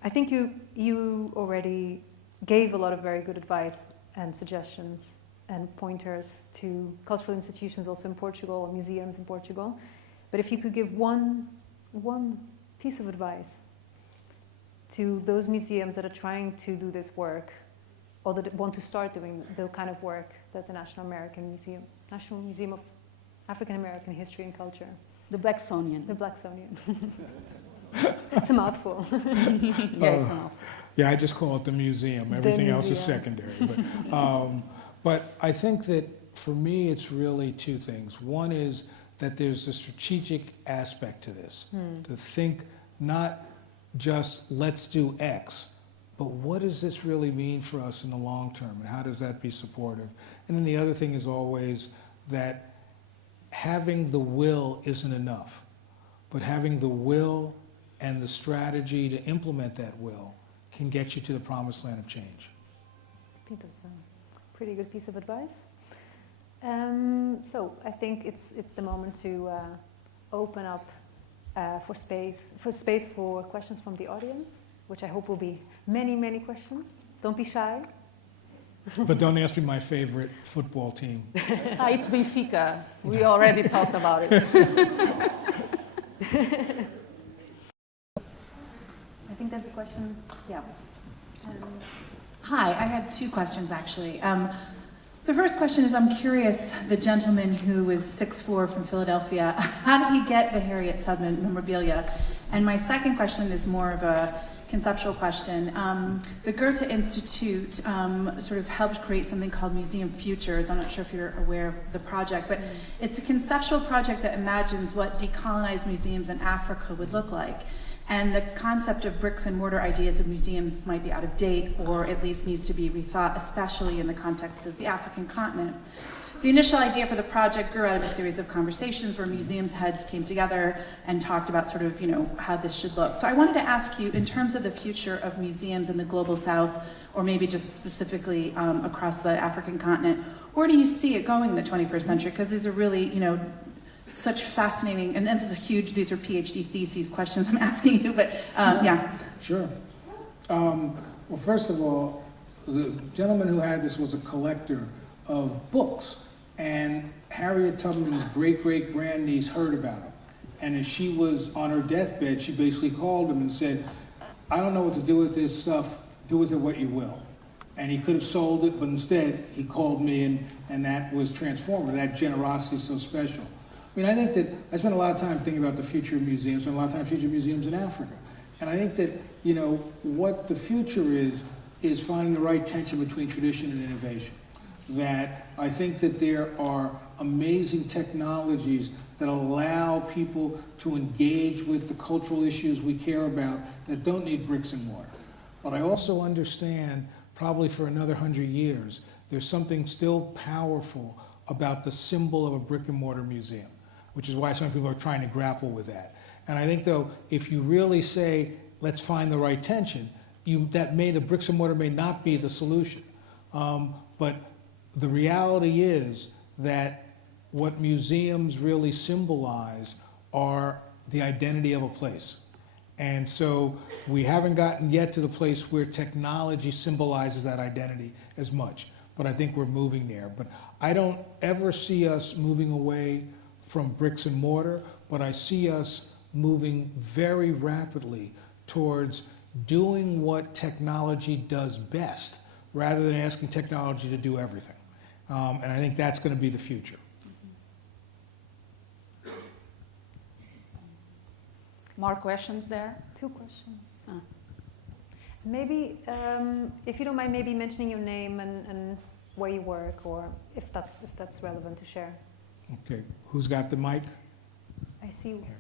I think you already gave a lot of very good advice and suggestions and pointers to cultural institutions also in Portugal, museums in Portugal. But if you could give one piece of advice to those museums that are trying to do this work, or that want to start doing the kind of work that the National Museum of African American History and Culture, The Blacksonian. the Blacksonian. It's a mouthful. Yeah, it's enough. Yeah, I just call it the museum. Everything else is museum. secondary. But I think that for me, it's really two things. One is that there's a strategic aspect to this, to think not just let's do X, but what does this really mean for us in the long term, and how does that be supportive? And then the other thing is always that having the will isn't enough, but having the will and the strategy to implement that will can get you to the promised land of change. I think that's a pretty good piece of advice. So I think it's the moment to open up for space for questions from the audience, which I hope will be many questions. Don't be shy. But don't ask me my favorite football team. It's Benfica. We already talked about it. I think there's a question. Yeah. Hi, I have two questions actually. The first question is, I'm curious, the gentleman who was 6'4" from Philadelphia, how did he get the Harriet Tubman memorabilia? And my second question is more of a conceptual question. The Goethe Institute sort of helped create something called Museum Futures. I'm not sure if you're aware of the project, but it's a conceptual project that imagines what decolonized museums in Africa would look like. And the concept of bricks and mortar ideas of museums might be out of date, or at least needs to be rethought, especially in the context of the African continent. The initial idea for the project grew out of a series of conversations where museums heads came together and talked about sort of, how this should look. So I wanted to ask you, in terms of the future of museums in the global south, or maybe just specifically across the African continent, where do you see it going in the 21st century? Because these are really, such fascinating, and these are PhD theses questions I'm asking you, but yeah. Sure. Well, first of all, the gentleman who had this was a collector of books, and Harriet Tubman's great-great-grandniece heard about him. And as she was on her deathbed, she basically called him and said, I don't know what to do with this stuff, do with it what you will. And he could have sold it, but instead he called me, and that was transformative. That generosity is so special. I mean, I think that I spent a lot of time thinking about the future of museums, and a lot of time future museums in Africa. And I think that, what the future is finding the right tension between tradition and innovation. That I think that there are amazing technologies that allow people to engage with the cultural issues we care about that don't need bricks and mortar. But I also understand, probably for another 100 years, there's something still powerful about the symbol of a brick and mortar museum, which is why some people are trying to grapple with that. And I think, though, if you really say, let's find the right tension, the bricks and mortar may not be the solution. But the reality is that what museums really symbolize are the identity of a place. And so we haven't gotten yet to the place where technology symbolizes that identity as much. But I think we're moving there. But I don't ever see us moving away from bricks and mortar, but I see us moving very rapidly towards doing what technology does best, rather than asking technology to do everything. And I think that's going to be the future. More questions there? 2 questions. Ah. Maybe, if you don't mind, maybe mentioning your name and where you work, or if that's relevant to share. Okay, who's got the mic? I see you. Here.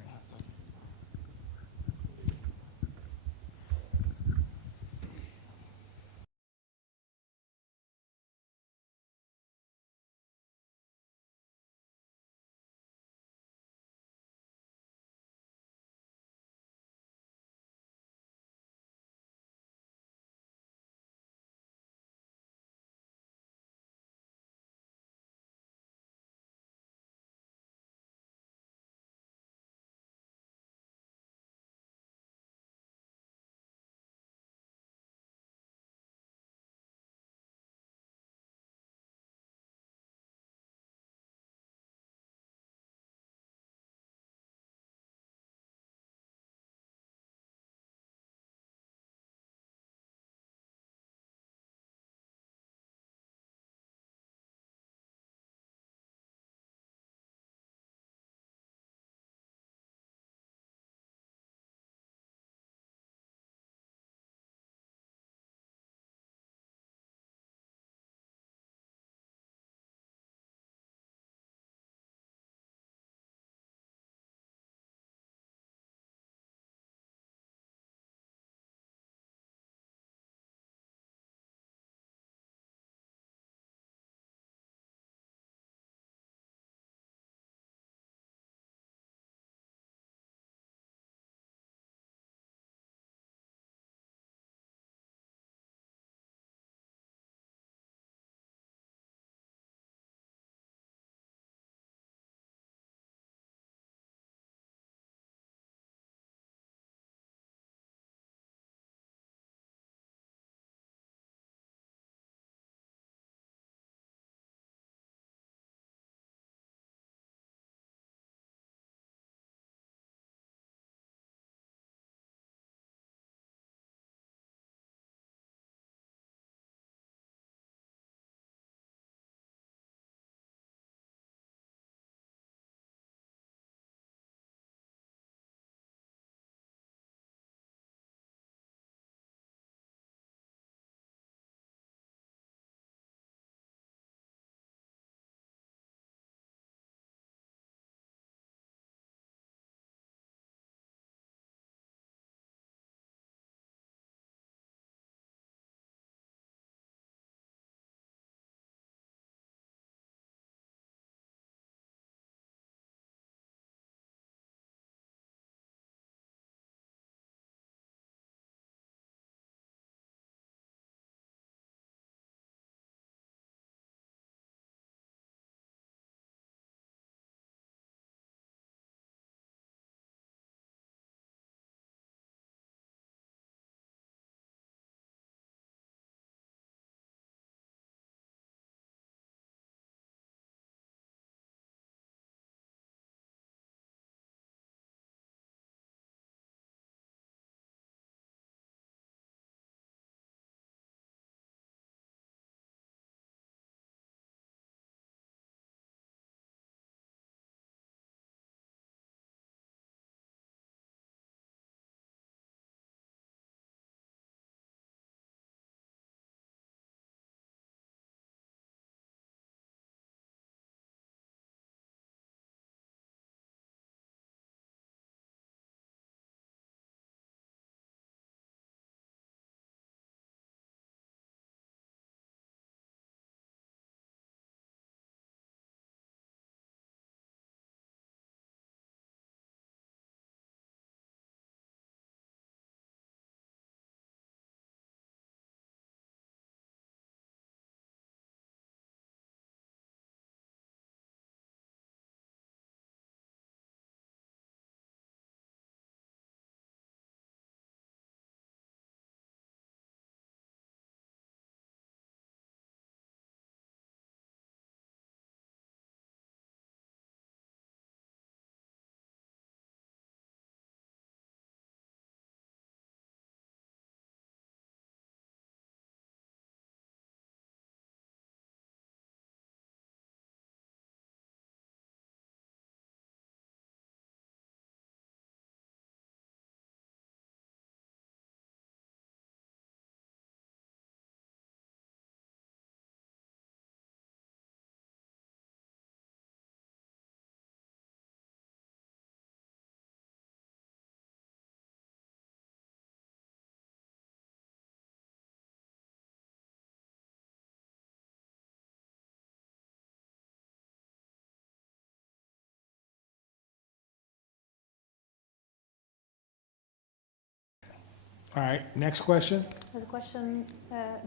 All right, next question. There's a question.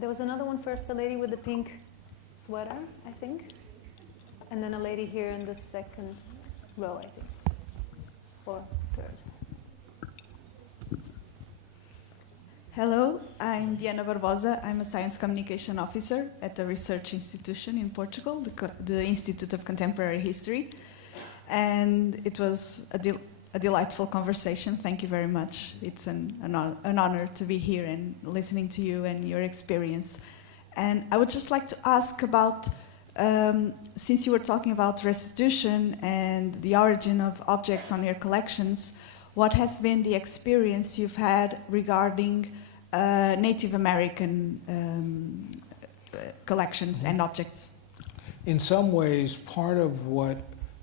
There was another one first, the lady with the pink sweater, I think. And then a lady here in the second row, I think. Or third. Hello, I'm Diana Barbosa. I'm a science communication officer at a research institution in Portugal, the Institute of Contemporary History. And it was a delightful conversation. Thank you very much. It's an honor to be here and listening to you and your experience. And I would just like to ask about, since you were talking about restitution and the origin of objects on your collections, what has been the experience you've had regarding Native American collections and objects? In some ways, part of what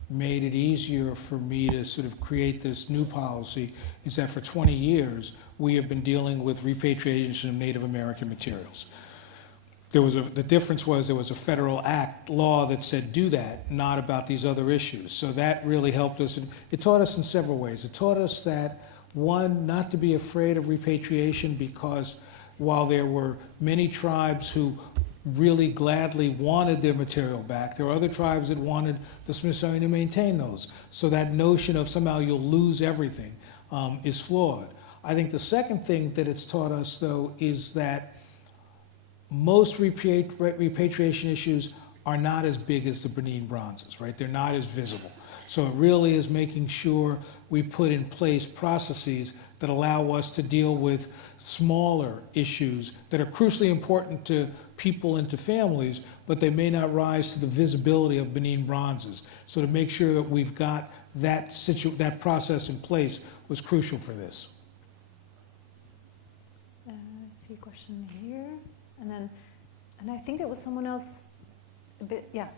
made it easier for me to sort of create this new policy is that for 20 years, we have been dealing with repatriation of Native American materials. The difference was there was a federal law that said do that, not about these other issues. So that really helped us. And it taught us in several ways. It taught us that, one, not to be afraid of repatriation, because while there were many tribes who really gladly wanted their material back, there were other tribes that wanted the Smithsonian to maintain those. So that notion of somehow you'll lose everything is flawed. I think the second thing that it's taught us, though, is that most repatriation issues are not as big as the Benin bronzes, right? They're not as visible. So it really is making sure we put in place processes that allow us to deal with smaller issues that are crucially important to people and to families, but they may not rise to the visibility of Benin bronzes. So to make sure that we've got that process in place was crucial for this. I see a question here. And I think there was someone else, a bit, yeah.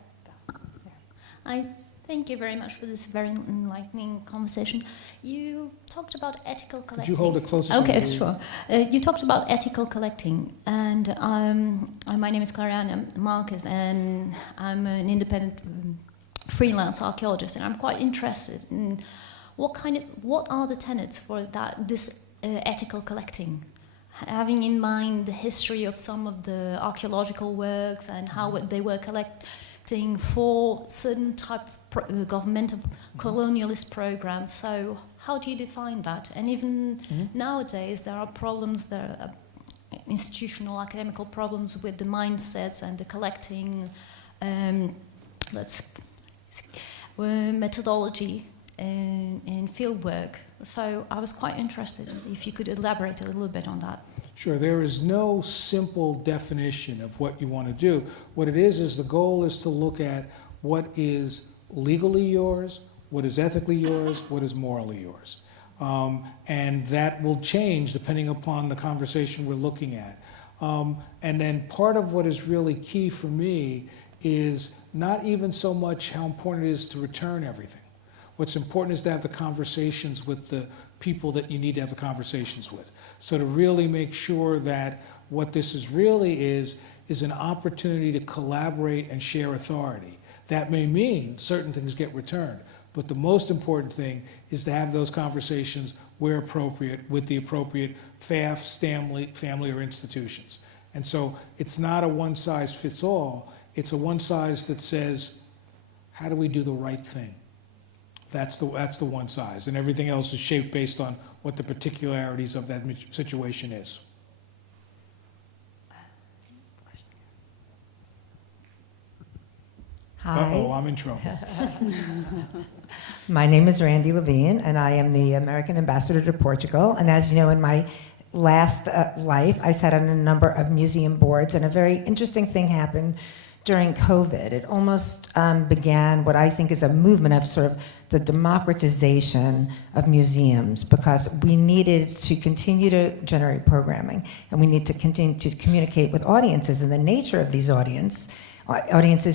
There. Thank you very much for this very enlightening conversation. You talked about ethical collecting. Could you hold it closer? Okay, sure. You talked about ethical collecting, and my name is Clariana Marquez, and I'm an independent freelance archaeologist, and I'm quite interested in what are the tenets for this ethical collecting, having in mind the history of some of the archaeological works and how they were collecting for certain type of governmental colonialist programs. So how do you define that? And even nowadays, there are problems, there are institutional academical problems with the mindsets and the collecting methodology in field work. So I was quite interested if you could elaborate a little bit on that. Sure, there is no simple definition of what you want to do. What it is the goal is to look at what is legally yours, what is ethically yours, what is morally yours. And that will change depending upon the conversation we're looking at. And then part of what is really key for me is not even so much how important it is to return everything. What's important is to have the conversations with the people that you need to have the conversations with. So to really make sure that what this is really is an opportunity to collaborate and share authority. That may mean certain things get returned, but the most important thing is to have those conversations where appropriate with the appropriate family or institutions. And so it's not a one-size-fits-all, it's a one-size that says, how do we do the right thing? That's the one size, and everything else is shaped based on what the particularities of that situation is. Hi. Uh-oh, I'm in trouble. My name is Randy Levine, and I am the American ambassador to Portugal. And as you know, in my last life, I sat on a number of museum boards, and a very interesting thing happened during COVID. It almost began what I think is a movement of sort of the democratization of museums, because we needed to continue to generate programming, and we need to continue to communicate with audiences. And the nature of these audiences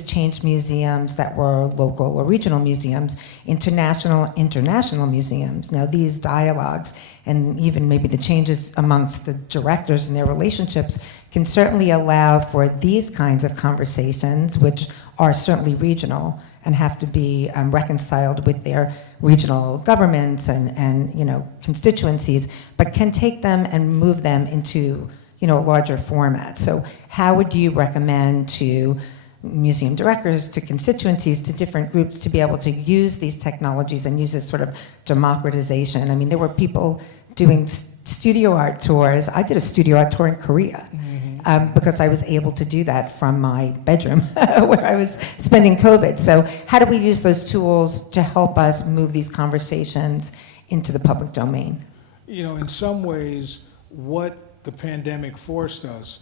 changed museums that were local or regional museums into national, international museums. Now these dialogues, and even maybe the changes amongst the directors and their relationships, can certainly allow for these kinds of conversations, which are certainly regional, and have to be reconciled with their regional governments and constituencies, but can take them and move them into a larger format. So how would you recommend to museum directors, to constituencies, to different groups to be able to use these technologies and use this sort of democratization? I mean, there were people doing studio art tours. I did a studio art tour in Korea. Because I was able to do that from my bedroom where I was spending COVID. So how do we use those tools to help us move these conversations into the public domain? In some ways, what the pandemic forced us,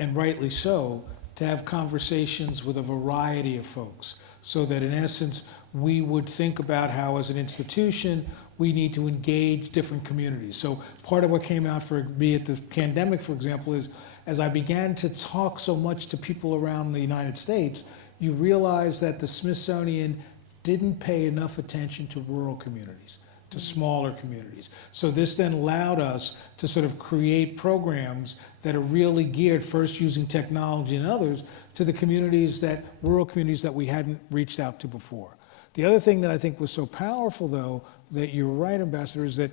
and rightly so, to have conversations with a variety of folks, so that in essence, we would think about how as an institution, we need to engage different communities. So part of what came out for me at the pandemic, for example, is as I began to talk so much to people around the United States, you realize that the Smithsonian didn't pay enough attention to rural communities, to smaller communities. So this then allowed us to sort of create programs that are really geared, first using technology and others, to the rural communities that we hadn't reached out to before. The other thing that I think was so powerful, though, that you're right, Ambassador, is that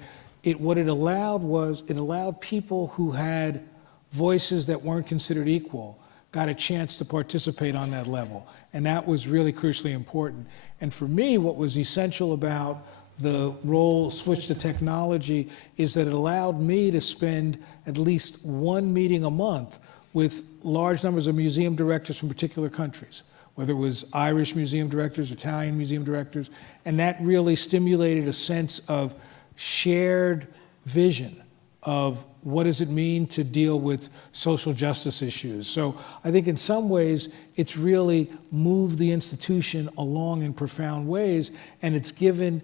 what it allowed people who had voices that weren't considered equal got a chance to participate on that level. And that was really crucially important. And for me, what was essential about the role switch to technology is that it allowed me to spend at least one meeting a month with large numbers of museum directors from particular countries, whether it was Irish museum directors, Italian museum directors, and that really stimulated a sense of shared vision of what does it mean to deal with social justice issues. So I think in some ways, it's really moved the institution along in profound ways, and it's given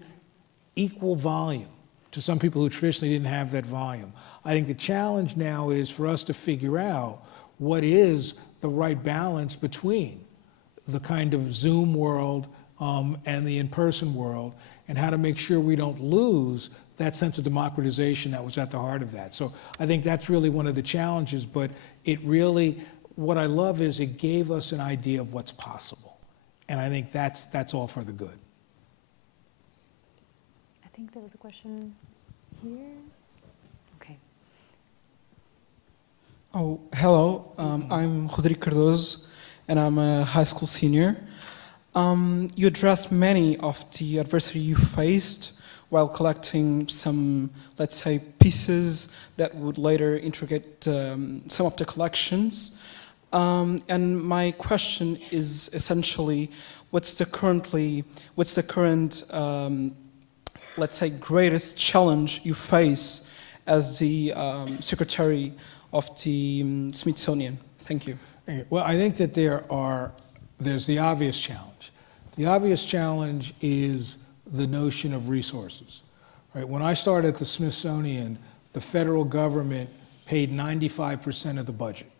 equal volume to some people who traditionally didn't have that volume. I think the challenge now is for us to figure out what is the right balance between the kind of Zoom world and the in-person world, and how to make sure we don't lose that sense of democratization that was at the heart of that. So I think that's really one of the challenges, but what I love is it gave us an idea of what's possible. And I think that's all for the good. I think there was a question here. Okay. Oh, hello. I'm Rodrigo Cardoso, and I'm a high school senior. You addressed many of the adversity you faced while collecting some, let's say, pieces that would later integrate some of the collections. And my question is essentially, what's the current, let's say, greatest challenge you face as the Secretary of the Smithsonian? Thank you. Well, I think that there's the obvious challenge. The obvious challenge is the notion of resources, right? When I started at the Smithsonian, the federal government paid 95% of the budget.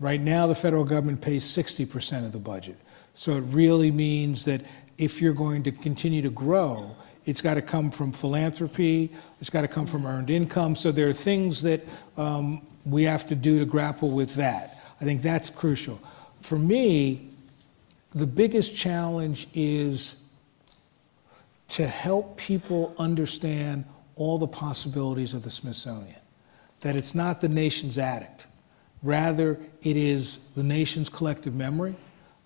Right now, the federal government pays 60% of the budget. So it really means that if you're going to continue to grow, it's got to come from philanthropy, it's got to come from earned income. So there are things that we have to do to grapple with that. I think that's crucial. For me, the biggest challenge is to help people understand all the possibilities of the Smithsonian, that it's not the nation's attic. Rather, it is the nation's collective memory.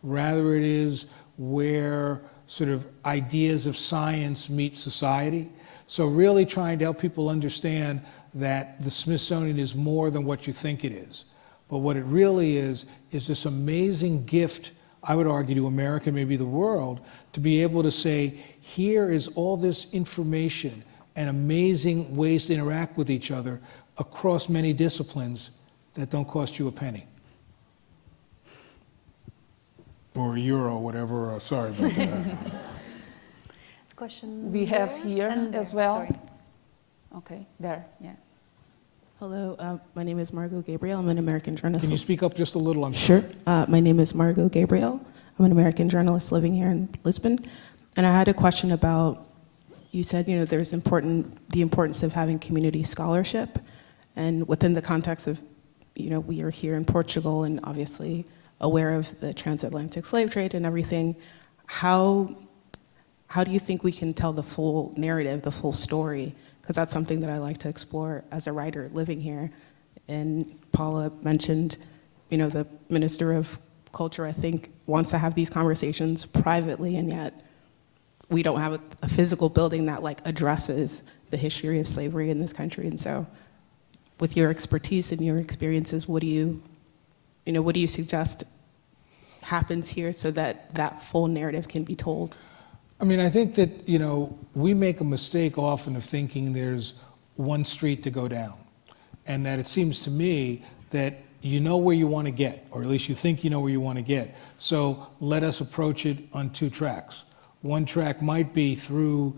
Rather, it is where sort of ideas of science meet society. So really trying to help people understand that the Smithsonian is more than what you think it is. But what it really is this amazing gift, I would argue, to America, maybe the world, to be able to say, here is all this information and amazing ways to interact with each other across many disciplines that don't cost you a penny. Or a euro, whatever, sorry about that. Question we have here as well. Sorry. Okay, there, yeah. Hello, my name is Margot Gabriel. I'm an American journalist. Can you speak up just a little? Sure. My name is Margot Gabriel. I'm an American journalist living here in Lisbon. And I had a question about, you said, there's the importance of having community scholarship. And within the context of, we are here in Portugal and obviously aware of the transatlantic slave trade and everything, how do you think we can tell the full narrative, the full story? Because that's something that I like to explore as a writer living here. And Paula mentioned, you know, the Minister of Culture, I think, wants to have these conversations privately, and yet we don't have a physical building that like addresses the history of slavery in this country. And so with your expertise and your experiences, what do you suggest happens here so that that full narrative can be told? I mean, I think that, you know, we make a mistake often of thinking there's one street to go down, and that it seems to me that you know where you want to get, or at least you think you know where you want to get. So let us approach it on two tracks. One track might be through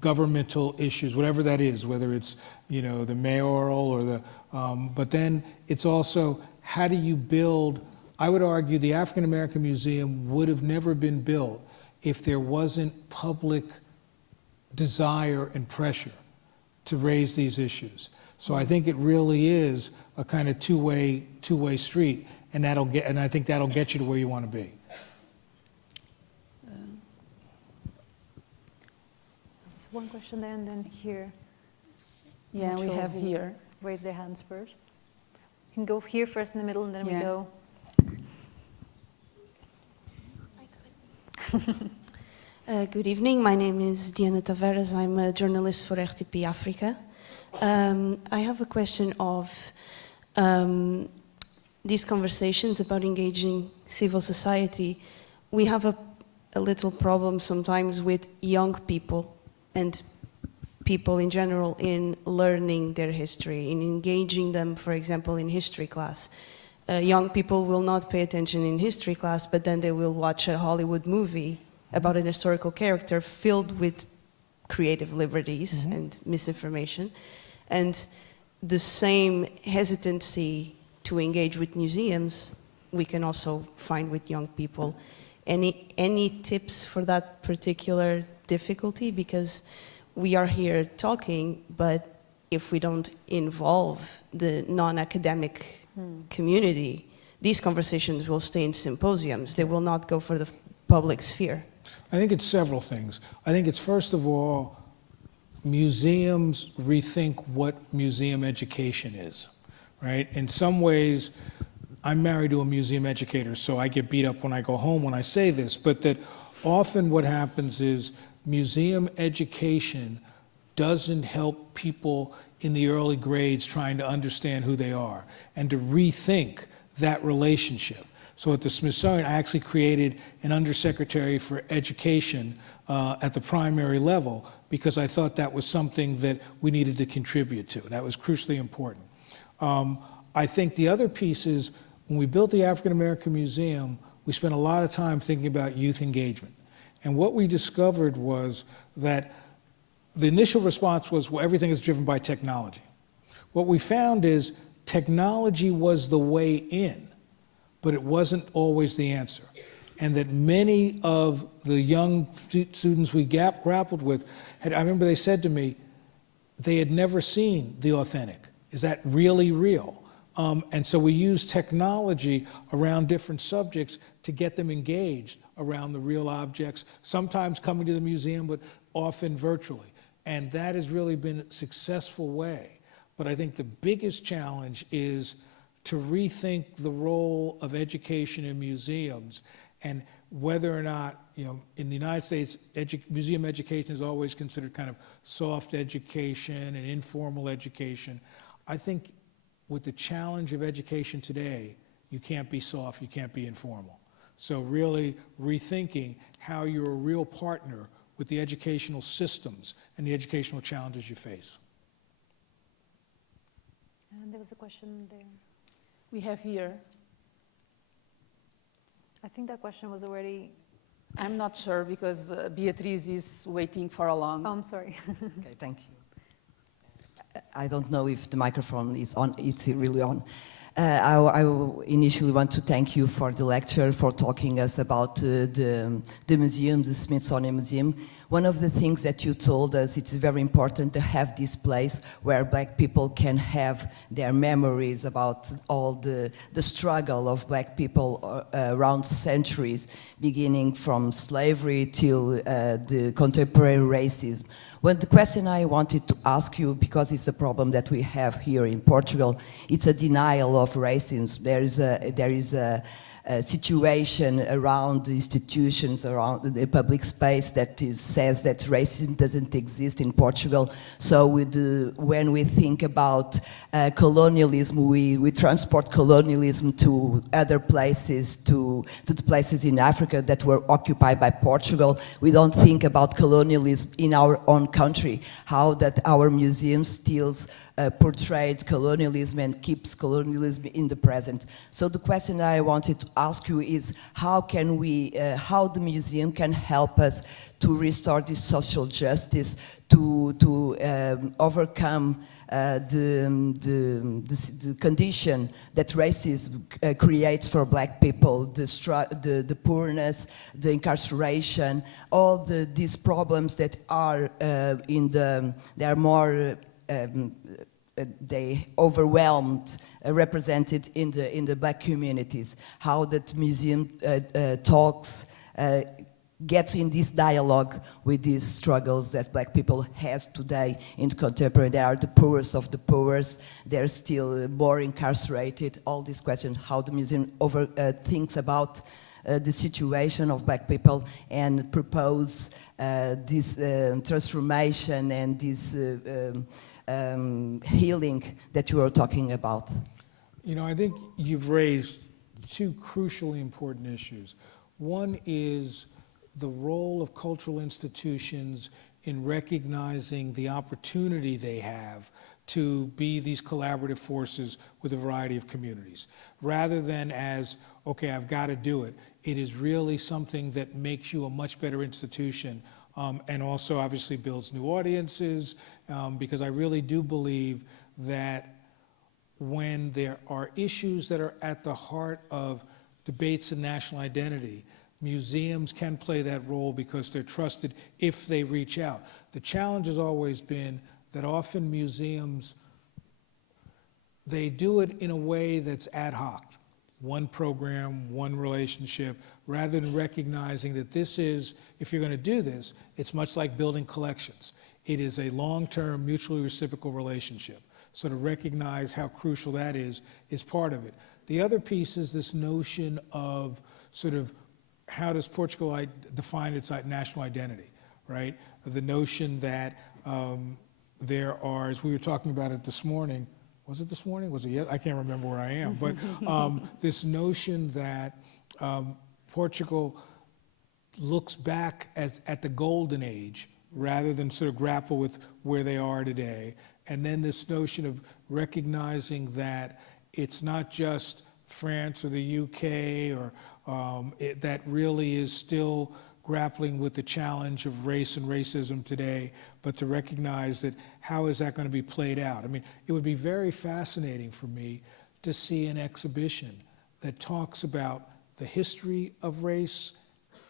governmental issues, whatever that is, whether it's, you know, the mayoral or the, but then it's also, how do you build? I would argue the African American Museum would have never been built if there wasn't public desire and pressure to raise these issues. So I think it really is a kind of two-way street, and I think that'll get you to where you want to be. There's one question there, and then here. Yeah, Not we sure have who here. Raise their hands first. You can go here first in the middle, and then we Yeah. go. Good evening. My name is Diana Tavares. I'm a journalist for RTP Africa. I have a question of these conversations about engaging civil society. We have a little problem sometimes with young people and people in general in learning their history, in engaging them, for example, in history class. Young people will not pay attention in history class, but then they will watch a Hollywood movie about an historical character filled with creative liberties and misinformation. And the same hesitancy to engage with museums we can also find with young people. Any tips for that particular difficulty? Because we are here talking, but if we don't involve the non-academic community, these conversations will stay in symposiums. They will not go for the public sphere. I think it's several things. I think it's, first of all, museums rethink what museum education is, right? In some ways, I'm married to a museum educator, so I get beat up when I go home when I say this, but that often what happens is museum education doesn't help people in the early grades trying to understand who they are and to rethink that relationship. So at the Smithsonian, I actually created an undersecretary for education at the primary level because I thought that was something that we needed to contribute to. That was crucially important. I think the other piece is when we built the African American Museum, we spent a lot of time thinking about youth engagement. And what we discovered was that the initial response was, well, everything is driven by technology. What we found is technology was the way in, but it wasn't always the answer. And that many of the young students we grappled with, I remember they said to me, they had never seen the authentic. Is that really real? And so we use technology around different subjects to get them engaged around the real objects, sometimes coming to the museum, but often virtually. And that has really been a successful way. But I think the biggest challenge is to rethink the role of education in museums and whether or not, you know, in the United States, museum education is always considered kind of soft education and informal education. I think with the challenge of education today, you can't be soft, you can't be informal. So really rethinking how you're a real partner with the educational systems and the educational challenges you face. And there was a question there. We have here. I think that question was already. I'm not sure because Beatriz is waiting for a long. Oh, I'm sorry. Okay, thank you. I don't know if the microphone is on. It's really on. I initially want to thank you for the lecture, for talking us about the museum, the Smithsonian Museum. one of the things that you told us, it's very important to have this place where Black people can have their memories about all the struggle of Black people around centuries, beginning from slavery till the contemporary racism. Well, the question I wanted to ask you, because it's a problem that we have here in Portugal, it's a denial of racism. There is a situation around the institutions, around the public space that says that racism doesn't exist in Portugal. So when we think about colonialism, we transport colonialism to other places, to the places in Africa that were occupied by Portugal. We don't think about colonialism in our own country, how that our museum still portrayed colonialism and keeps colonialism in the present. So the question I wanted to ask you is how can we, how the museum can help us to restore this social justice, to overcome the condition that racism creates for Black people, the poorness, the incarceration, all these problems that are they are more they overwhelmed, represented in the Black communities. How that museum talks, gets in this dialogue with these struggles that Black people has today in contemporary. They are the poorest of the poorest. They're still more incarcerated. All these questions, how the museum thinks about the situation of Black people and propose this transformation and this healing that you are talking about. You know, I think you've raised two crucially important issues. One is the role of cultural institutions in recognizing the opportunity they have to be these collaborative forces with a variety of communities. Rather than as, okay, I've got to do it, it is really something that makes you a much better institution, and also obviously builds new audiences, because I really do believe that when there are issues that are at the heart of debates in national identity, museums can play that role because they're trusted if they reach out. The challenge has always been that often museums, they do it in a way that's ad hoc. One program, one relationship, rather than recognizing that this is, if you're going to do this, it's much like building collections. It is a long-term, mutually reciprocal relationship. So to recognize how crucial that is part of it. The other piece is this notion of sort of how does Portugal define its national identity, right? The notion that there are, as we were talking about it this morning, was it this morning? Was it yet? I can't remember where I am. But this notion that Portugal looks back at the golden age rather than sort of grapple with where they are today. And then this notion of recognizing that it's not just France or the UK or that really is still grappling with the challenge of race and racism today, but to recognize that how is that going to be played out? I mean, it would be very fascinating for me to see an exhibition that talks about the history of race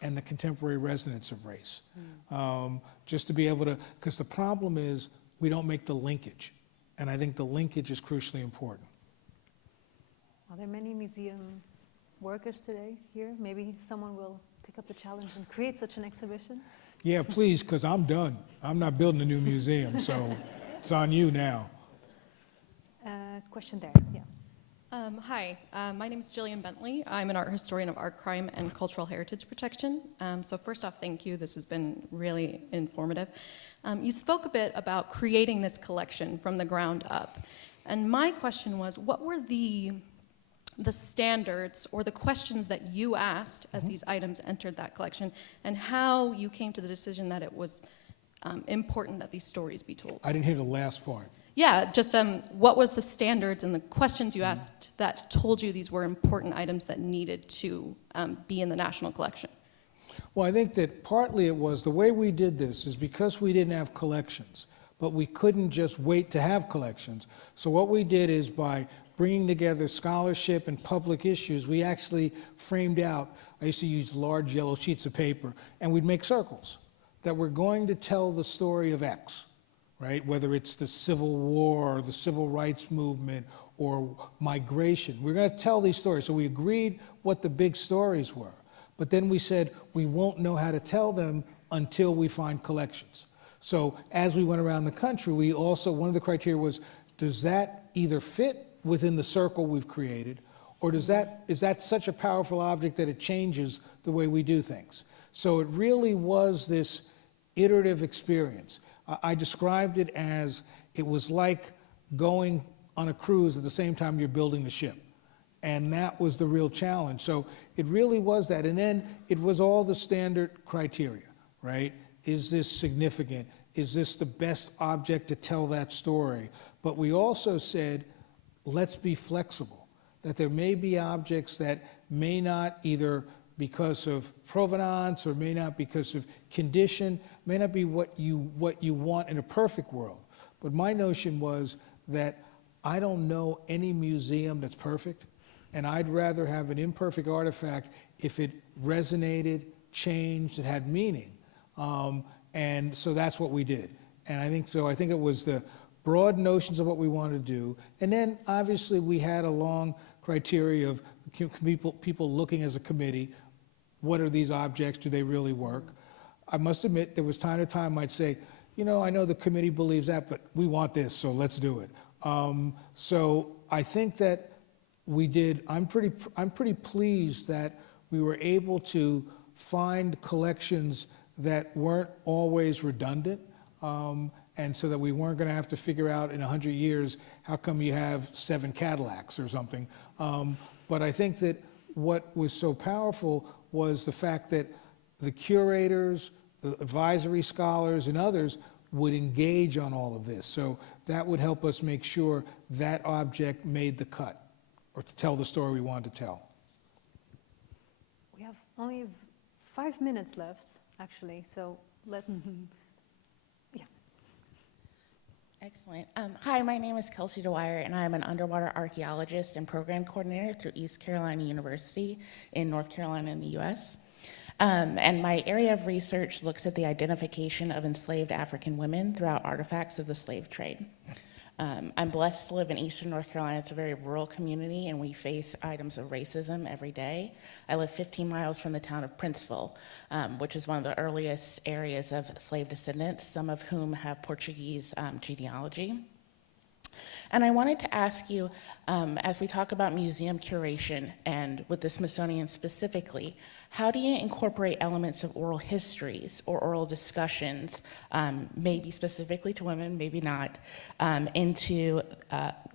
and the contemporary resonance of race. Just to be able to, because the problem is we don't make the linkage. And I think the linkage is crucially important. Are there many museum workers today here? Maybe someone will take up the challenge and create such an exhibition? Yeah, please, because I'm done. I'm not building a new museum, so it's on you now. Question there, yeah. Hi, my name is Jillian Bentley. I'm an art historian of art crime and cultural heritage protection. So first off, thank you. This has been really informative. You spoke a bit about creating this collection from the ground up. And my question was, what were the standards or the questions that you asked as these items entered that collection, and how you came to the decision that it was important that these stories be told? I didn't hear the last part. Yeah, just what was the standards and the questions you asked that told you these were important items that needed to be in the national collection? Well, I think that partly it was the way we did this is because we didn't have collections, but we couldn't just wait to have collections. So what we did is by bringing together scholarship and public issues, we actually framed out, I used to use large yellow sheets of paper, and we'd make circles that we're going to tell the story of X, right? Whether it's the Civil War or the Civil Rights Movement or migration. We're going to tell these stories. So we agreed what the big stories were. But then we said we won't know how to tell them until we find collections. So as we went around the country, we also, one of the criteria was, does that either fit within the circle we've created, or is that such a powerful object that it changes the way we do things? So it really was this iterative experience. I described it as it was like going on a cruise at the same time you're building the ship. And that was the real challenge. So it really was that. And then it was all the standard criteria, right? Is this significant? Is this the best object to tell that story? But we also said, let's be flexible, that there may be objects that may not, either because of provenance or may not because of condition, may not be what you want in a perfect world. But my notion was that I don't know any museum that's perfect, and I'd rather have an imperfect artifact if it resonated, changed, it had meaning. And so that's what we did. And I think it was the broad notions of what we wanted to do. And then obviously we had a long criteria of people looking as a committee, what are these objects, do they really work? I must admit, there was time to time I'd say, you know, I know the committee believes that, but we want this, so let's do it. So I think that we did, I'm pretty pleased that we were able to find collections that weren't always redundant, and so that we weren't going to have to figure out in 100 years, how come you have 7 Cadillacs or something. But I think that what was so powerful was the fact that the curators, the advisory scholars, and others would engage on all of this. So that would help us make sure that object made the cut, or to tell the story we wanted to tell. We have only 5 minutes left, actually, so let's... Yeah. Excellent. Hi, my name is Kelsey DeWire, and I'm an underwater archaeologist and program coordinator through East Carolina University in North Carolina in the U.S. And my area of research looks at the identification of enslaved African women throughout artifacts of the slave trade. I'm blessed to live in Eastern North Carolina. It's a very rural community, and we face items of racism every day. I live 15 miles from the town of Princeville, which is one of the earliest areas of slave descendants, some of whom have Portuguese genealogy. And I wanted to ask you, as we talk about museum curation, and with the Smithsonian specifically, how do you incorporate elements of oral histories or oral discussions, maybe specifically to women, maybe not, into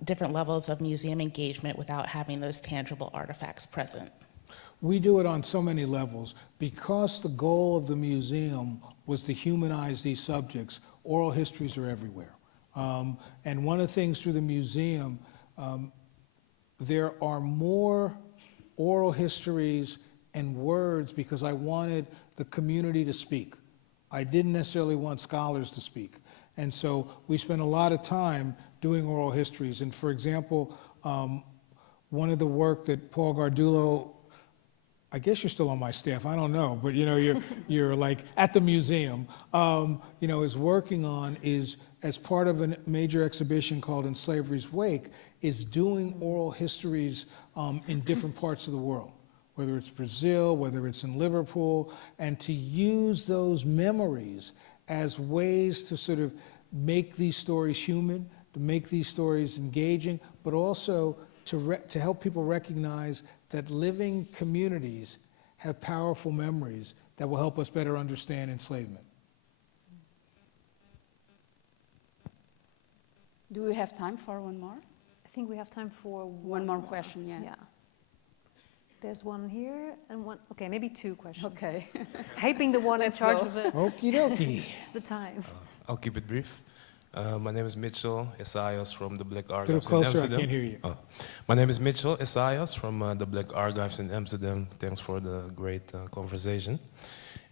different levels of museum engagement without having those tangible artifacts present? We do it on so many levels. Because the goal of the museum was to humanize these subjects, oral histories are everywhere. And one of the things through the museum, there are more oral histories and words because I wanted the community to speak. I didn't necessarily want scholars to speak. And so we spent a lot of time doing oral histories. And for example, one of the work that Paul Gardulo, I guess you're still on my staff, I don't know, but you know, you're like at the museum, you know, is working on is, as part of a major exhibition called In Slavery's Wake, is doing oral histories in different parts of the world, whether it's Brazil, whether it's in Liverpool, and to use those memories as ways to sort of make these stories human, to make these stories engaging, but also to help people recognize that living communities have powerful memories that will help us better understand enslavement. Do we have time for one more? I think we have time for one more question, yeah. There's one here and one, okay, maybe 2 questions. Okay. I hate being the one in charge of Okie dokie. the time. I'll keep it brief. My name is Mitchell Esaias from the Black A Archives little closer, in Amsterdam. I can't hear you. My name is Mitchell Esaias from the Black Archives in Amsterdam. Thanks for the great conversation.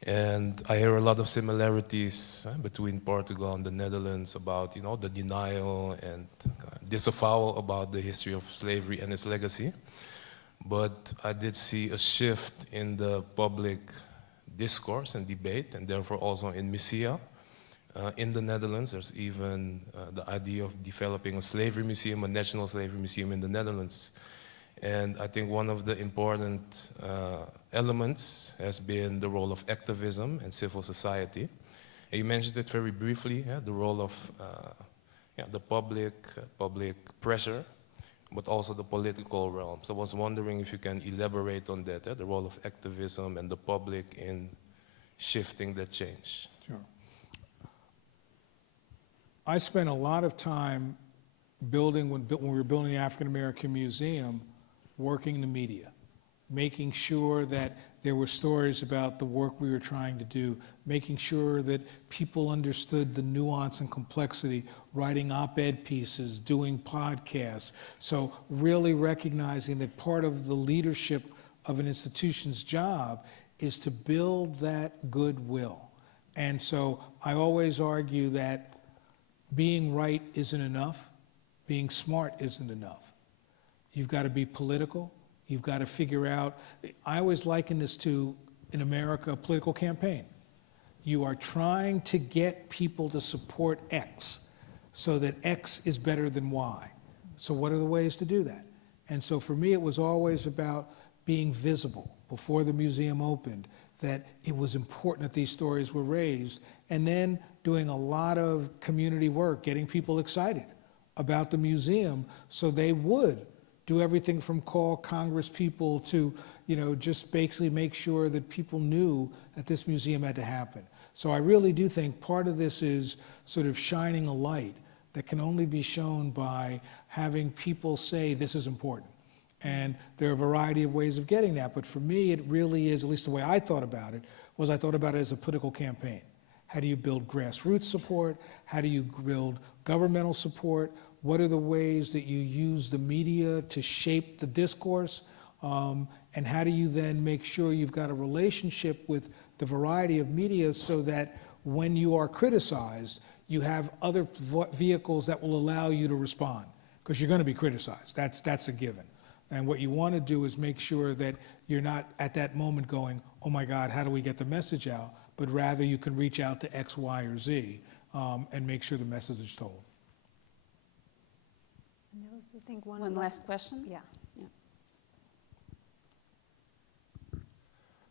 And I hear a lot of similarities between Portugal and the Netherlands about, you know, the denial and disavowal about the history of slavery and its legacy. But I did see a shift in the public discourse and debate, and therefore also in musea. In the Netherlands, there's even the idea of developing a slavery museum, a national slavery museum in the Netherlands. And I think one of the important elements has been the role of activism and civil society. And you mentioned it very briefly, the role of the public pressure, but also the political realm. So I was wondering if you can elaborate on that, the role of activism and the public in shifting that change. Sure. I spent a lot of time building, when we were building the African American Museum, working the media, making sure that there were stories about the work we were trying to do, making sure that people understood the nuance and complexity, writing op-ed pieces, doing podcasts. So really recognizing that part of the leadership of an institution's job is to build that goodwill. And so I always argue that being right isn't enough, being smart isn't enough. You've got to be political. You've got to figure out, I always liken this to, in America, a political campaign. You are trying to get people to support X so that X is better than Y. So what are the ways to do that? And so for me, it was always about being visible before the museum opened, that it was important that these stories were raised, and then doing a lot of community work, getting people excited about the museum so they would do everything from call Congress people to, just basically make sure that people knew that this museum had to happen. So I really do think part of this is sort of shining a light that can only be shown by having people say this is important. And there are a variety of ways of getting that, but for me it really is, at least the way I thought about it, was I thought about it as a political campaign. How do you build grassroots support? How do you build governmental support? What are the ways that you use the media to shape the discourse? And how do you then make sure you've got a relationship with the variety of media so that when you are criticized, you have other vehicles that will allow you to respond? Because you're going to be criticized. That's a given. And what you want to do is make sure that you're not at that moment going, oh my God, how do we get the message out? But rather you can reach out to X, Y, or Z and make sure the message is told. And there was, I think, one last question. Yeah.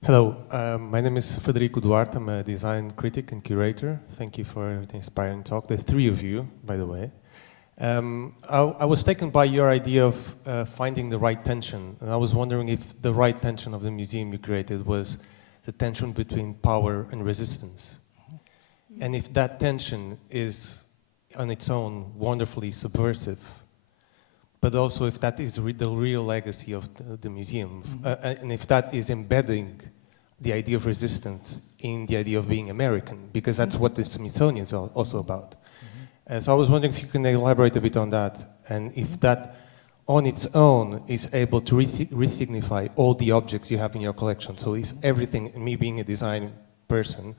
Hello, my name is Federico Duarte. I'm a design critic and curator. Thank you for the inspiring talk. There's three of you, by the way. I was taken by your idea of finding the right tension, and I was wondering if the right tension of the museum you created was the tension between power and resistance. And if that tension is on its own wonderfully subversive, but also if that is the real legacy of the museum, and if that is embedding the idea of resistance in the idea of being American, because that's what the Smithsonian is also about. So I was wondering if you can elaborate a bit on that, and if that on its own is able to re-signify all the objects you have in your collection. So is everything, me being a design person,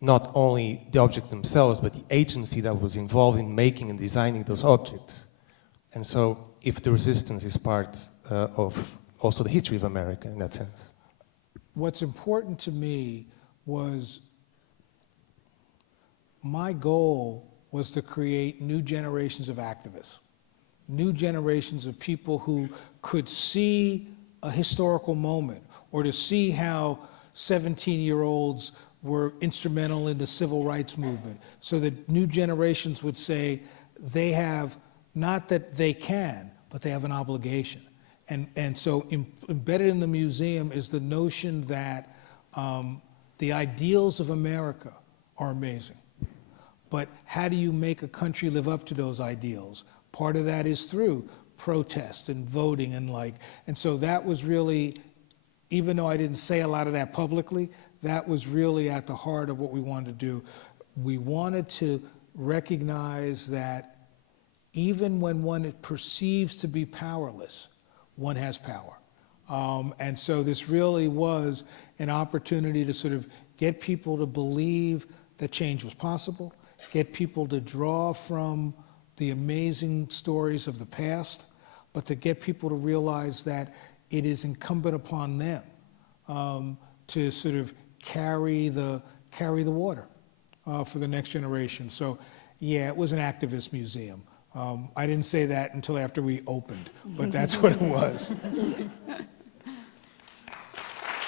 not only the objects themselves, but the agency that was involved in making and designing those objects. And so if the resistance is part of also the history of America in that sense. What's important to me was my goal was to create new generations of activists, new generations of people who could see a historical moment or to see how 17-year-olds were instrumental in the civil rights movement, so that new generations would say they have, not that they can, but they have an obligation. And so embedded in the museum is the notion that the ideals of America are amazing. But how do you make a country live up to those ideals? Part of that is through protest and voting and so that was really, even though I didn't say a lot of that publicly, that was really at the heart of what we wanted to do. We wanted to recognize that even when one perceives to be powerless, one has power. And so this really was an opportunity to sort of get people to believe that change was possible, get people to draw from the amazing stories of the past, but to get people to realize that it is incumbent upon them to sort of carry the water for the next generation. So, yeah, it was an activist museum. I didn't say that until after we opened, but that's what it was.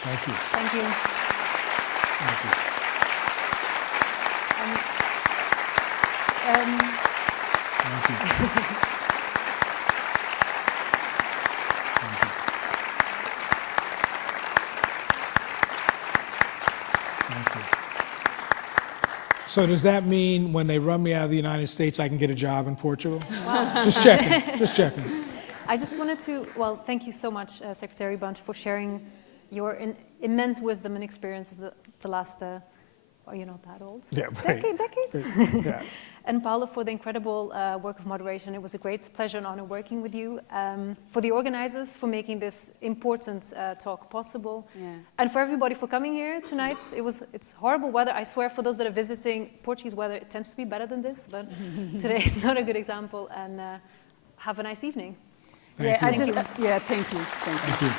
Thank you. Thank you. Thank you. Thank you. So does that mean when they run me out of the United States, I can get a job in Portugal? Wow. Just checking, just checking. I just wanted to, well, thank you so much, Secretary Bunch, for sharing your immense wisdom and experience of the last, oh, you're not that old. Yeah, right. Decades. Yeah. And Paula, for the incredible work of moderation. It was a great pleasure and honor working with you. For the organizers, for making this important talk possible. Yeah. And for everybody for coming here tonight. It's horrible weather. I swear, for those that are visiting, Portuguese weather, it tends to be better than this, but today it's not a good example. And have a nice evening. Thank you. Thank you. Thank you.